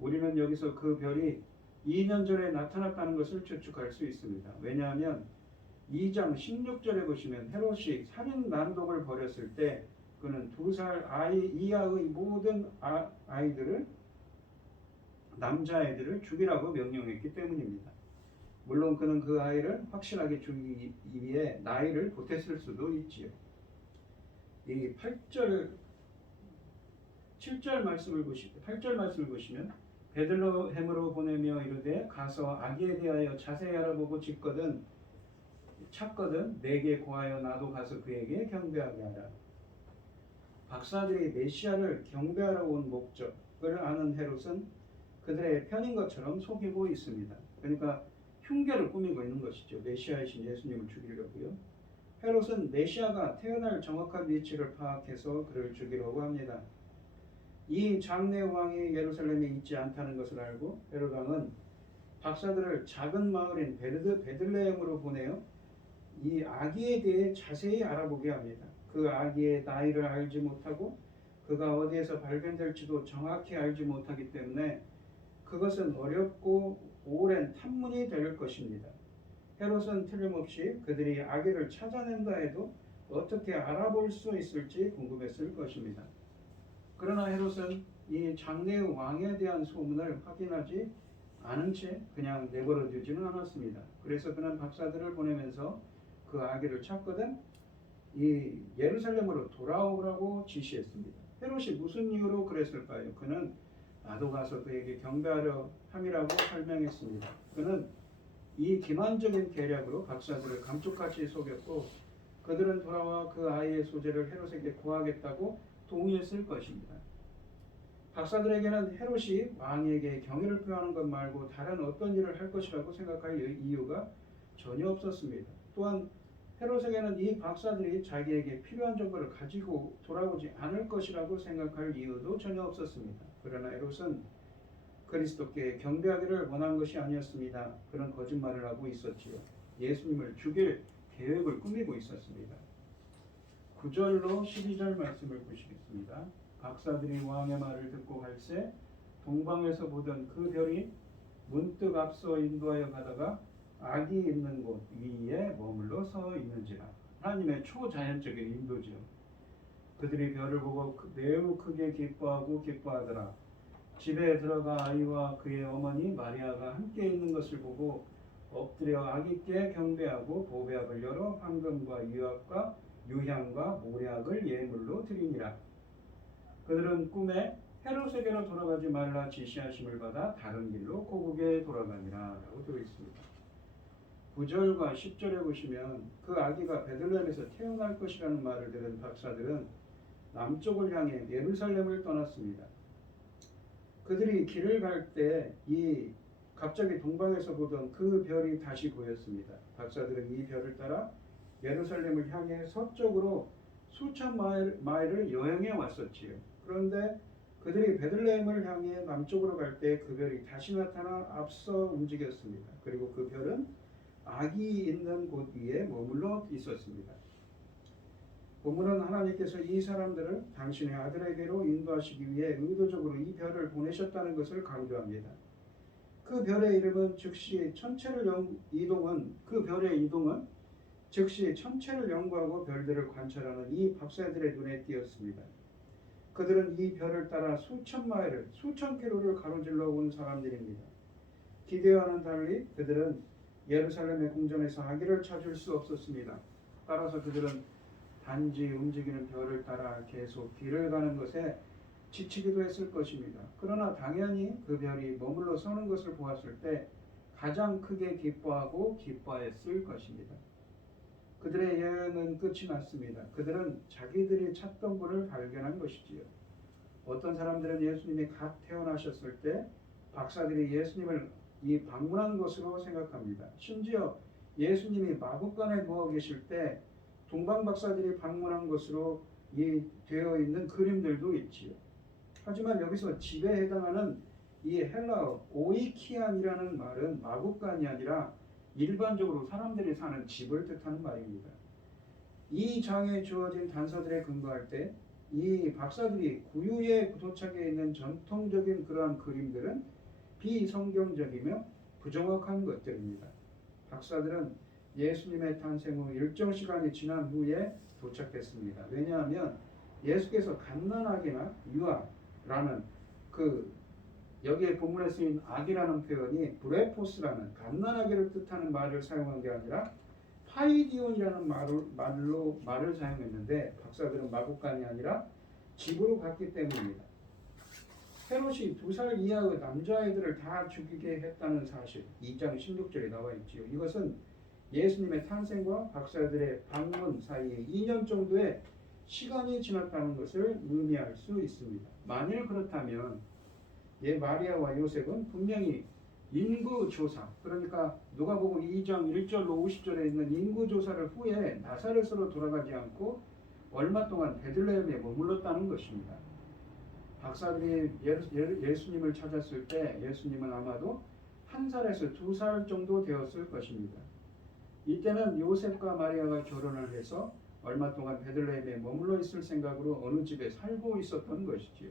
우리는 여기서 그 별이 2년 전에 나타났다는 것을 추측할 수 있습니다. 왜냐하면 2장 16절에 보시면 헤롯이 살인 난동을 벌였을 때 그는 2살 아이 이하의 모든 아이들을, 남자아이들을 죽이라고 명령했기 때문입니다. 물론 그는 그 아이를 확실하게 죽이기 위해 나이를 보탰을 수도 있지요. 이 8절 말씀을 보시면 베들레헴으로 보내며 이르되 가서 아기에 대하여 자세히 알아보고 찾거든 내게 고하여 나도 가서 그에게 경배하게 하라. 박사들이 메시아를 경배하러 온 목적을 아는 헤롯은 그들의 편인 것처럼 속이고 있습니다. 그러니까 흉계를 꾸미고 있는 것이죠. 메시아이신 예수님을 죽이려고요. 헤롯은 메시아가 태어날 정확한 위치를 파악해서 그를 죽이려고 합니다. 이 장래 왕이 예루살렘에 있지 않다는 것을 알고 헤롯 왕은 박사들을 작은 마을인 베들레헴으로 보내어 이 아기에 대해 자세히 알아보게 합니다. 그 아기의 나이를 알지 못하고 그가 어디에서 발견될지도 정확히 알지 못하기 때문에 그것은 어렵고 오랜 탐문이 될 것입니다. 헤롯은 틀림없이 그들이 아기를 찾아낸다 해도 어떻게 알아볼 수 있을지 궁금했을 것입니다. 그러나 헤롯은 이 장래 왕에 대한 소문을 확인하지 않은 채 그냥 내버려 두지는 않았습니다. 그래서 그는 박사들을 보내면서 그 아기를 찾거든 이 예루살렘으로 돌아오라고 지시했습니다. 헤롯이 무슨 이유로 그랬을까요? 그는 나도 가서 그에게 경배하려 함이라고 설명했습니다. 그는 이 기만적인 계략으로 박사들을 감쪽같이 속였고 그들은 돌아와 그 아이의 소재를 헤롯에게 구하겠다고 동의했을 것입니다. 박사들에게는 헤롯이 왕에게 경의를 표하는 것 말고 다른 어떤 일을 할 것이라고 생각할 이유가 전혀 없었습니다. 또한 헤롯에게는 이 박사들이 자기에게 필요한 정보를 가지고 돌아오지 않을 것이라고 생각할 이유도 전혀 없었습니다. 그러나 헤롯은 그리스도께 경배하기를 원한 것이 아니었습니다. 그런 거짓말을 하고 있었지요. 예수님을 죽일 계획을 꾸미고 있었습니다. 9절로 12절 말씀을 보시겠습니다. 박사들이 왕의 말을 듣고 갈새 동방에서 보던 그 별이 문득 앞서 인도하여 가다가 아기 있는 곳 위에 머물러 서 있는지라. 하나님의 초자연적인 인도죠. 그들이 별을 보고 매우 크게 기뻐하더라. 집에 들어가 아이와 그의 어머니 마리아가 함께 있는 것을 보고 엎드려 아기께 경배하고 보배압을 열어 황금과 유향과 모략을 예물로 드리니라. 그들은 꿈에 헤롯에게로 돌아가지 말라 지시하심을 받아 다른 길로 고국에 돌아가니라 라고 되어 있습니다. 9절과 10절에 보시면 그 아기가 베들레헴에서 태어날 것이라는 말을 들은 박사들은 남쪽을 향해 예루살렘을 떠났습니다. 그들이 길을 갈 때 갑자기 동방에서 보던 그 별이 다시 보였습니다. 박사들은 이 별을 따라 예루살렘을 향해 서쪽으로 수천 마일을 여행해 왔었지요. 그런데 그들이 베들레헴을 향해 남쪽으로 갈 때 그 별이 다시 나타나 앞서 움직였습니다. 그리고 그 별은 아기 있는 곳 위에 머물러 있었습니다. 본문은 하나님께서 이 사람들을 당신의 아들에게로 인도하시기 위해 의도적으로 이 별을 보내셨다는 것을 강조합니다. 그 별의 이름은 즉시 그 별의 이동은 즉시 천체를 연구하고 별들을 관찰하는 이 박사들의 눈에 띄었습니다. 그들은 이 별을 따라 수천 마일을, 수천 킬로를 가로질러 온 사람들입니다. 기대와는 달리 그들은 예루살렘의 궁전에서 아기를 찾을 수 없었습니다. 따라서 그들은 단지 움직이는 별을 따라 계속 길을 가는 것에 지치기도 했을 것입니다. 그러나 당연히 그 별이 머물러 서는 것을 보았을 때 가장 크게 기뻐했을 것입니다. 그들의 여행은 끝이 났습니다. 그들은 자기들이 찾던 분을 발견한 것이지요. 어떤 사람들은 예수님이 갓 태어나셨을 때 박사들이 예수님을 방문한 것으로 생각합니다. 심지어 예수님이 마구간에 누워 계실 때 동방 박사들이 방문한 것으로 되어 있는 그림들도 있지요. 하지만 여기서 집에 해당하는 이 헬라어 오이키안이라는 말은 마구간이 아니라 일반적으로 사람들이 사는 집을 뜻하는 말입니다. 이 장에 주어진 단서들에 근거할 때 이 박사들이 구유에 도착해 있는 전통적인 그러한 그림들은 비성경적이며 부정확한 것들입니다. 박사들은 예수님의 탄생 후 일정 시간이 지난 후에 도착했습니다. 왜냐하면 예수께서 갓난아기나 유아라는 여기에 본문에 쓰인 아기라는 표현이 브레포스라는 갓난아기를 뜻하는 말을 사용한 게 아니라 파이디온이라는 말을 사용했는데 박사들은 마구간이 아니라 집으로 갔기 때문입니다. 헤롯이 2살 이하의 남자아이들을 다 죽이게 했다는 사실 2장 16절에 나와 있지요. 이것은 예수님의 탄생과 박사들의 방문 사이에 2년 정도의 시간이 지났다는 것을 의미할 수 있습니다. 만일 그렇다면 마리아와 요셉은 분명히 인구조사, 그러니까 누가복음 2장 1절로 50절에 있는 인구조사를 후에 나사렛으로 돌아가지 않고 얼마 동안 베들레헴에 머물렀다는 것입니다. 박사들이 예수님을 찾았을 때 예수님은 아마도 1살에서 2살 정도 되었을 것입니다. 이때는 요셉과 마리아가 결혼을 해서 얼마 동안 베들레헴에 머물러 있을 생각으로 어느 집에 살고 있었던 것이지요.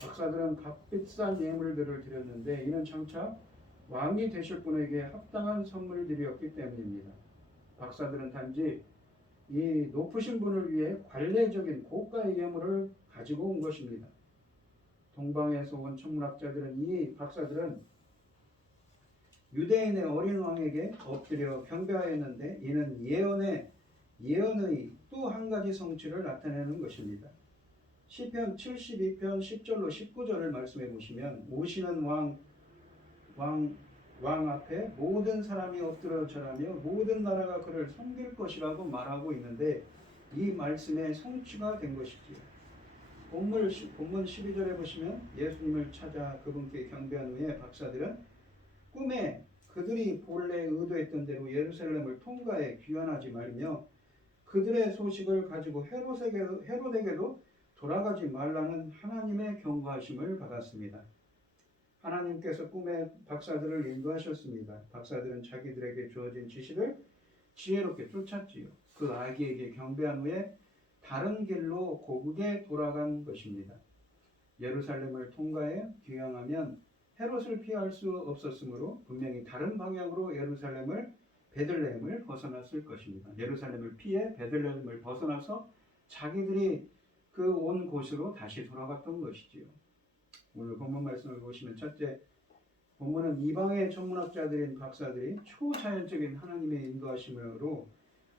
박사들은 값비싼 예물들을 드렸는데 이는 장차 왕이 되실 분에게 합당한 선물들이었기 때문입니다. 박사들은 단지 이 높으신 분을 위해 관례적인 고가의 예물을 가지고 온 것입니다. 동방에서 온 천문학자들은 이 박사들은 유대인의 어린 왕에게 엎드려 경배하였는데 이는 예언의 또 한 가지 성취를 나타내는 것입니다. 시편 72편 10절로 19절을 말씀해 보시면 오시는 왕 앞에 모든 사람이 엎드려 절하며 모든 나라가 그를 섬길 것이라고 말하고 있는데 이 말씀의 성취가 된 것이지요. 본문 12절에 보시면 예수님을 찾아 그분께 경배한 후에 박사들은 꿈에 그들이 본래 의도했던 대로 예루살렘을 통과해 귀환하지 말며 그들의 소식을 가지고 헤롯에게도 돌아가지 말라는 하나님의 경고하심을 받았습니다. 하나님께서 꿈에 박사들을 인도하셨습니다. 박사들은 자기들에게 주어진 지시를 지혜롭게 쫓았지요. 그 아기에게 경배한 후에 다른 길로 고국에 돌아간 것입니다. 예루살렘을 통과해 귀향하면 헤롯을 피할 수 없었으므로 분명히 다른 방향으로 베들레헴을 벗어났을 것입니다. 예루살렘을 피해 베들레헴을 벗어나서 자기들이 그 온 곳으로 다시 돌아갔던 것이지요. 오늘 본문 말씀을 보시면 첫째, 본문은 이방의 천문학자들인 박사들이 초자연적인 하나님의 인도하심으로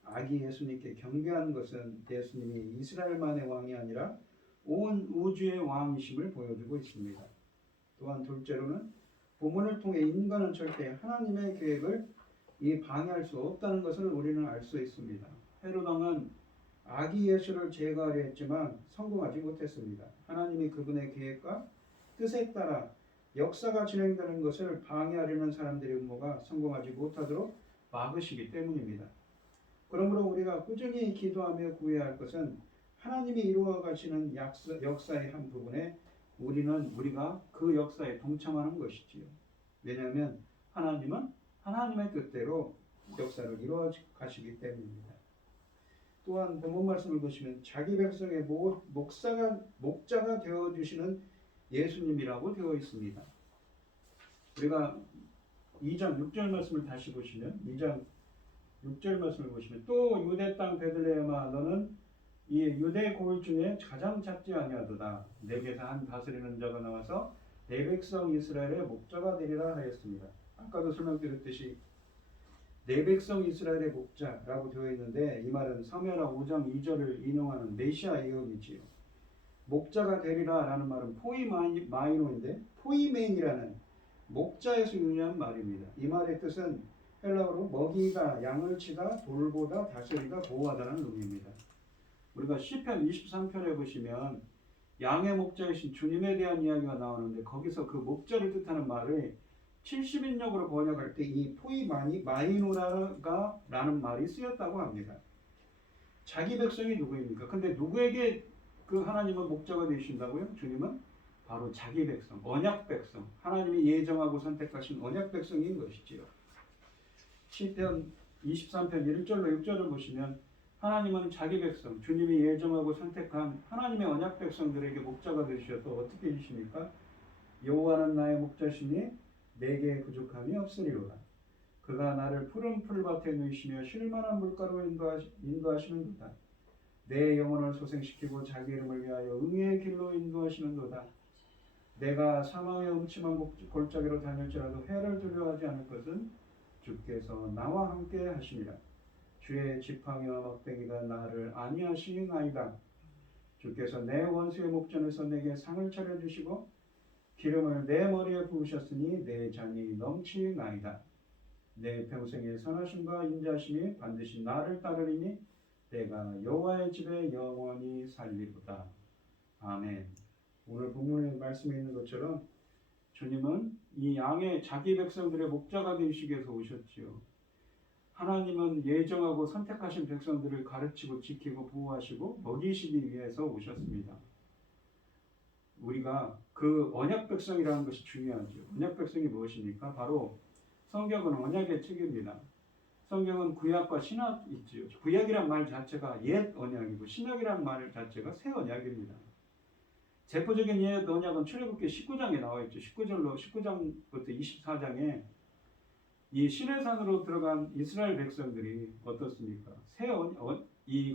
아기 예수님께 경배한 것은 예수님이 이스라엘만의 왕이 아니라 온 우주의 왕이심을 보여주고 있습니다. 또한 둘째로는 본문을 통해 인간은 절대 하나님의 계획을 방해할 수 없다는 것을 우리는 알 수 있습니다. 헤롯 왕은 아기 예수를 제거하려 했지만 성공하지 못했습니다. 하나님이 그분의 계획과 뜻에 따라 역사가 진행되는 것을 방해하려는 사람들의 음모가 성공하지 못하도록 막으시기 때문입니다. 그러므로 우리가 꾸준히 기도하며 구해야 할 것은 하나님이 이루어 가시는 역사의 한 부분에 우리가 그 역사에 동참하는 것이지요. 왜냐하면 하나님은 하나님의 뜻대로 역사를 이루어 가시기 때문입니다. 또한 본문 말씀을 보시면 자기 백성의 목자가 되어 주시는 예수님이라고 되어 있습니다. 우리가 2장 6절 말씀을 다시 보시면 2장 6절 말씀을 보시면 또 유대 땅 베들레헴아 너는 이 유대 고을 중에 가장 작지 아니하도다. 내게서 한 다스리는 자가 나와서 내 백성 이스라엘의 목자가 되리라 하였습니다. 아까도 설명드렸듯이 내 백성 이스라엘의 목자라고 되어 있는데 이 말은 사무엘하 5장 2절을 인용하는 메시아 예언이지요. 목자가 되리라 라는 말은 포이마이노인데 포이멘이라는 목자에서 유래한 말입니다. 이 말의 뜻은 헬라어로 먹이다, 양을 치다, 돌보다, 다스리다, 보호하다는 의미입니다. 우리가 시편 23편에 보시면 양의 목자이신 주님에 대한 이야기가 나오는데 거기서 그 목자를 뜻하는 말을 70인역으로 번역할 때 이 포이마이노라가 라는 말이 쓰였다고 합니다. 자기 백성이 누구입니까? 근데 누구에게 그 하나님은 목자가 되신다고요? 주님은 바로 자기 백성, 언약 백성, 하나님이 예정하고 선택하신 언약 백성인 것이지요. 시편 23편 1절로 6절을 보시면 하나님은 자기 백성, 주님이 예정하고 선택한 하나님의 언약 백성들에게 목자가 되셔서 어떻게 해주십니까? 여호와는 나의 목자시니 내게 부족함이 없으리로다. 그가 나를 푸른 풀밭에 누이시며 쉴만한 물가로 인도하시는도다. 내 영혼을 소생시키고 자기 이름을 위하여 응의 길로 인도하시는도다. 내가 사망의 음침한 골짜기로 다닐지라도 해를 두려워하지 않을 것은 주께서 나와 함께 하시니라. 주의 지팡이와 막대기가 나를 안위하시나이다. 주께서 내 원수의 목전에서 내게 상을 차려주시고 기름을 내 머리에 부으셨으니 내 잔이 넘치나이다. 내 평생의 선하심과 인자하심이 반드시 나를 따르리니 내가 여호와의 집에 영원히 살리로다. 아멘. 오늘 본문의 말씀에 있는 것처럼 주님은 이 양의 자기 백성들의 목자가 되시기 위해서 오셨지요. 하나님은 예정하고 선택하신 백성들을 가르치고 지키고 보호하시고 먹이시기 위해서 오셨습니다. 우리가 그 언약 백성이라는 것이 중요하죠. 언약 백성이 무엇입니까? 바로 성경은 언약의 책입니다. 성경은 구약과 신약 있지요. 구약이란 말 자체가 옛 언약이고 신약이란 말 자체가 새 언약입니다. 대표적인 옛 언약은 출애굽기 19장에 나와 있죠. 19장부터 24장에 이 시내산으로 들어간 이스라엘 백성들이 어떻습니까?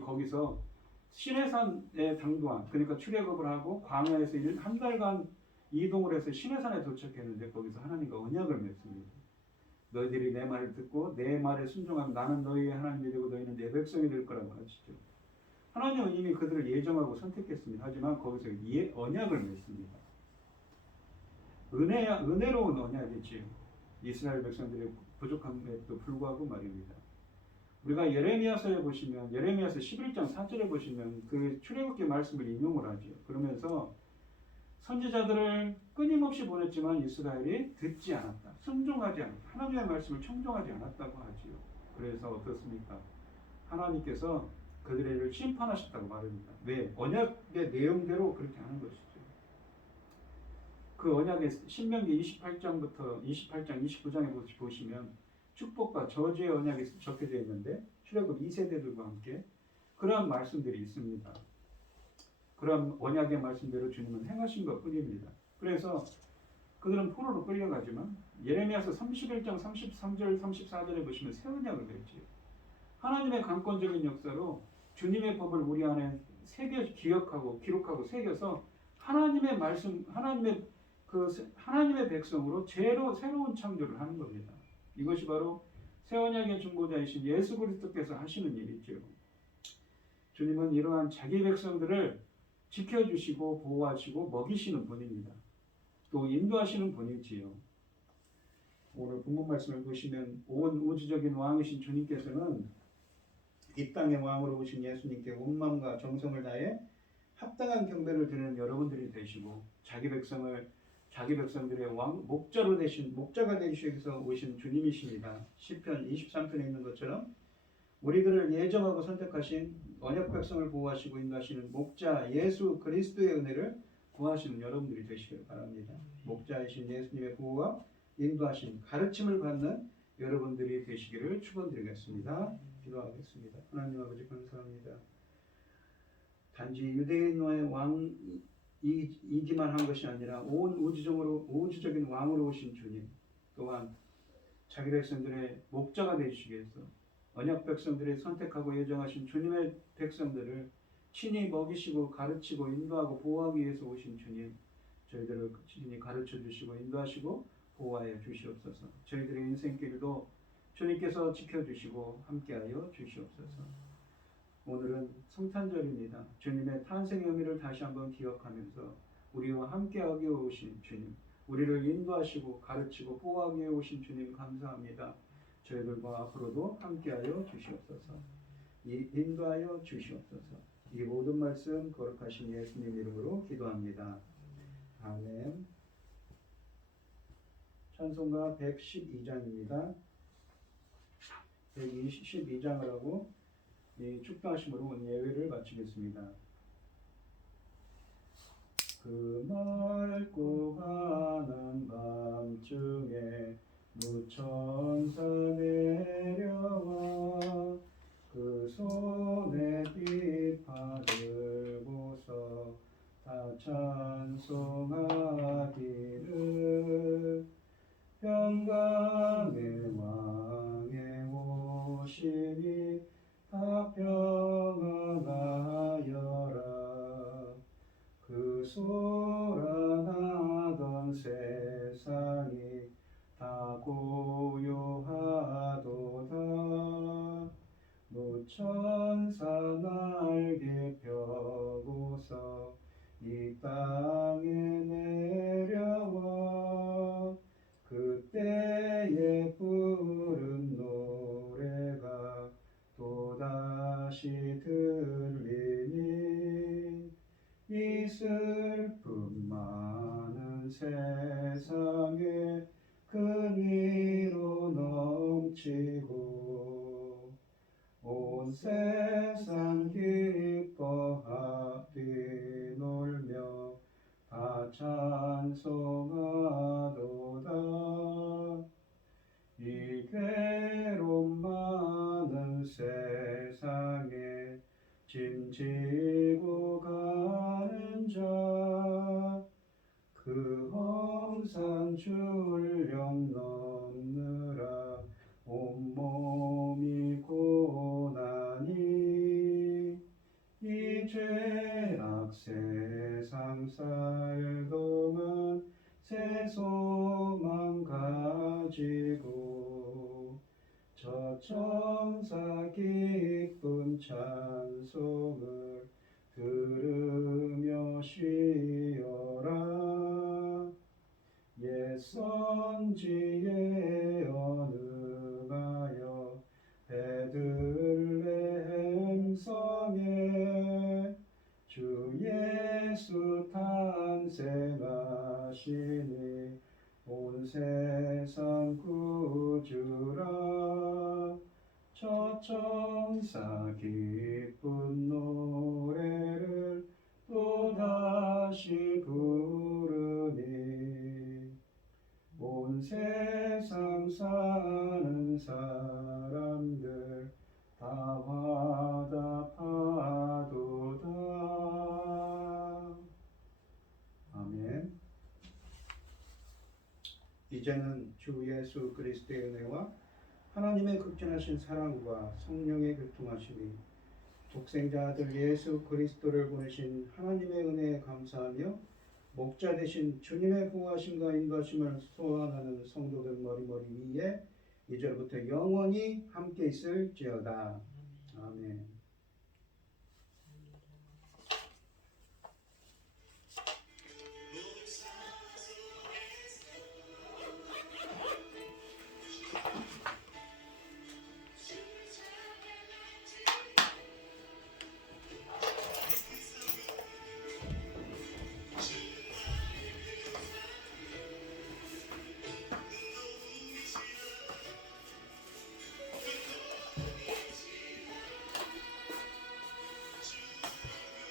거기서 시내산에 당도한, 그러니까 출애굽을 하고 광야에서 한 달간 이동을 해서 시내산에 도착했는데 거기서 하나님과 언약을 맺습니다. 너희들이 내 말을 듣고 내 말에 순종하면 나는 너희의 하나님이 되고 너희는 내 백성이 될 거라고 하시죠. 하나님은 이미 그들을 예정하고 선택했습니다. 하지만 거기서 언약을 맺습니다. 은혜로운 언약이지요. 이스라엘 백성들의 부족함에도 불구하고 말입니다. 우리가 예레미야서에 보시면 예레미야서 11장 4절에 보시면 그 출애굽기 말씀을 인용을 하죠. 그러면서 선지자들을 끊임없이 보냈지만 이스라엘이 듣지 않았다. 순종하지 않았다. 하나님의 말씀을 청종하지 않았다고 하지요. 그래서 어떻습니까? 하나님께서 그들을 심판하셨다고 말합니다. 왜? 언약의 내용대로 그렇게 하는 것이죠. 그 언약의 신명기 28장 29장에 보시면 축복과 저주의 언약이 적혀져 있는데 출애굽 2세대들과 함께 그러한 말씀들이 있습니다. 그런 언약의 말씀대로 주님은 행하신 것 뿐입니다. 그래서 그들은 포로로 끌려가지만 예레미야서 31장 33절 34절에 보시면 새 언약을 맺지요. 하나님의 강권적인 역사로 주님의 법을 우리 안에 기록하고 새겨서 하나님의 말씀, 하나님의 백성으로 새로운 창조를 하는 겁니다. 이것이 바로 새 언약의 중보자이신 예수 그리스도께서 하시는 일이죠. 주님은 이러한 자기 백성들을 지켜주시고 보호하시고 먹이시는 분입니다. 또 인도하시는 분이지요. 오늘 본문 말씀을 보시면 온 우주적인 왕이신 주님께서는 이 땅의 왕으로 오신 예수님께 온 마음과 정성을 다해 합당한 경배를 드리는 여러분들이 되시고 자기 백성들의 목자가 되시기 위해서 오신 주님이십니다. 시편 23편에 있는 것처럼 우리들을 예정하고 선택하신 언약 백성을 보호하시고 인도하시는 목자 예수 그리스도의 은혜를 구하시는 여러분들이 되시길 바랍니다. 목자이신 예수님의 보호와 인도하신 가르침을 받는 여러분들이 되시기를 축원드리겠습니다. 기도하겠습니다. 하나님 아버지 감사합니다. 단지 유대인의 왕이기만 한 것이 아니라 온 우주적인 왕으로 오신 주님, 또한 자기 백성들의 목자가 되시기 위해서 언약 백성들이 선택하고 예정하신 주님의 백성들을 친히 먹이시고 가르치고 인도하고 보호하기 위해서 오신 주님, 저희들을 친히 가르쳐 주시고 인도하시고 보호하여 주시옵소서. 저희들의 인생길도 주님께서 지켜주시고 함께하여 주시옵소서. 오늘은 성탄절입니다. 주님의 탄생의 의미를 다시 한번 기억하면서 우리와 함께하기 위해 오신 주님, 우리를 인도하시고 가르치고 보호하기 위해 오신 주님 감사합니다. 저희들과 앞으로도 함께하여 주시옵소서. 인도하여 주시옵소서. 이 모든 말씀 거룩하신 예수님 이름으로 기도합니다. 아멘. 찬송가 112장입니다. 122장을 하고 이 축도하심으로 오늘 예배를 마치겠습니다. 그 맑고 가는 밤중에 무천사 내려와 그 손에 띠파 들고서 다 찬송하기를 평강의 왕의 오심이 다 평안하여라. 그 소란하던 세상이 다 고요하도다. 무천사 날개 펴고서 이 땅에 내려와 그때에 부른 노래가 또다시 들리니 이 슬픔 많은 세상에 큰 위로 넘치고 온 세상 기뻐하리 놀며 다 찬송하도다. 이 괴로움 많은 세상에 짐지고 가는 자, 그 험산 출령 넘느라 온몸이 고나니 이 죄악 세상 살동안 새 소망 가지고 저 천사 기쁜 찬송을 들으며 쉬어라. 옛 선지에 언응하여 베들레헴 성에 주 예수 탄생하시니 온 세상 구주라. 저 천사 기쁜 노래를 또다시 부르니 온 세상 사는 사람들 다 화답하도다. 아멘. 이제는 주 예수 그리스도의 은혜와 하나님의 극진하신 사랑과 성령의 교통하심이 독생자 아들 예수 그리스도를 보내신 하나님의 은혜에 감사하며 목자 되신 주님의 보호하심과 인도하심을 소원하는 성도들 머리머리 위에 이제부터 영원히 함께 있을지어다. 아멘.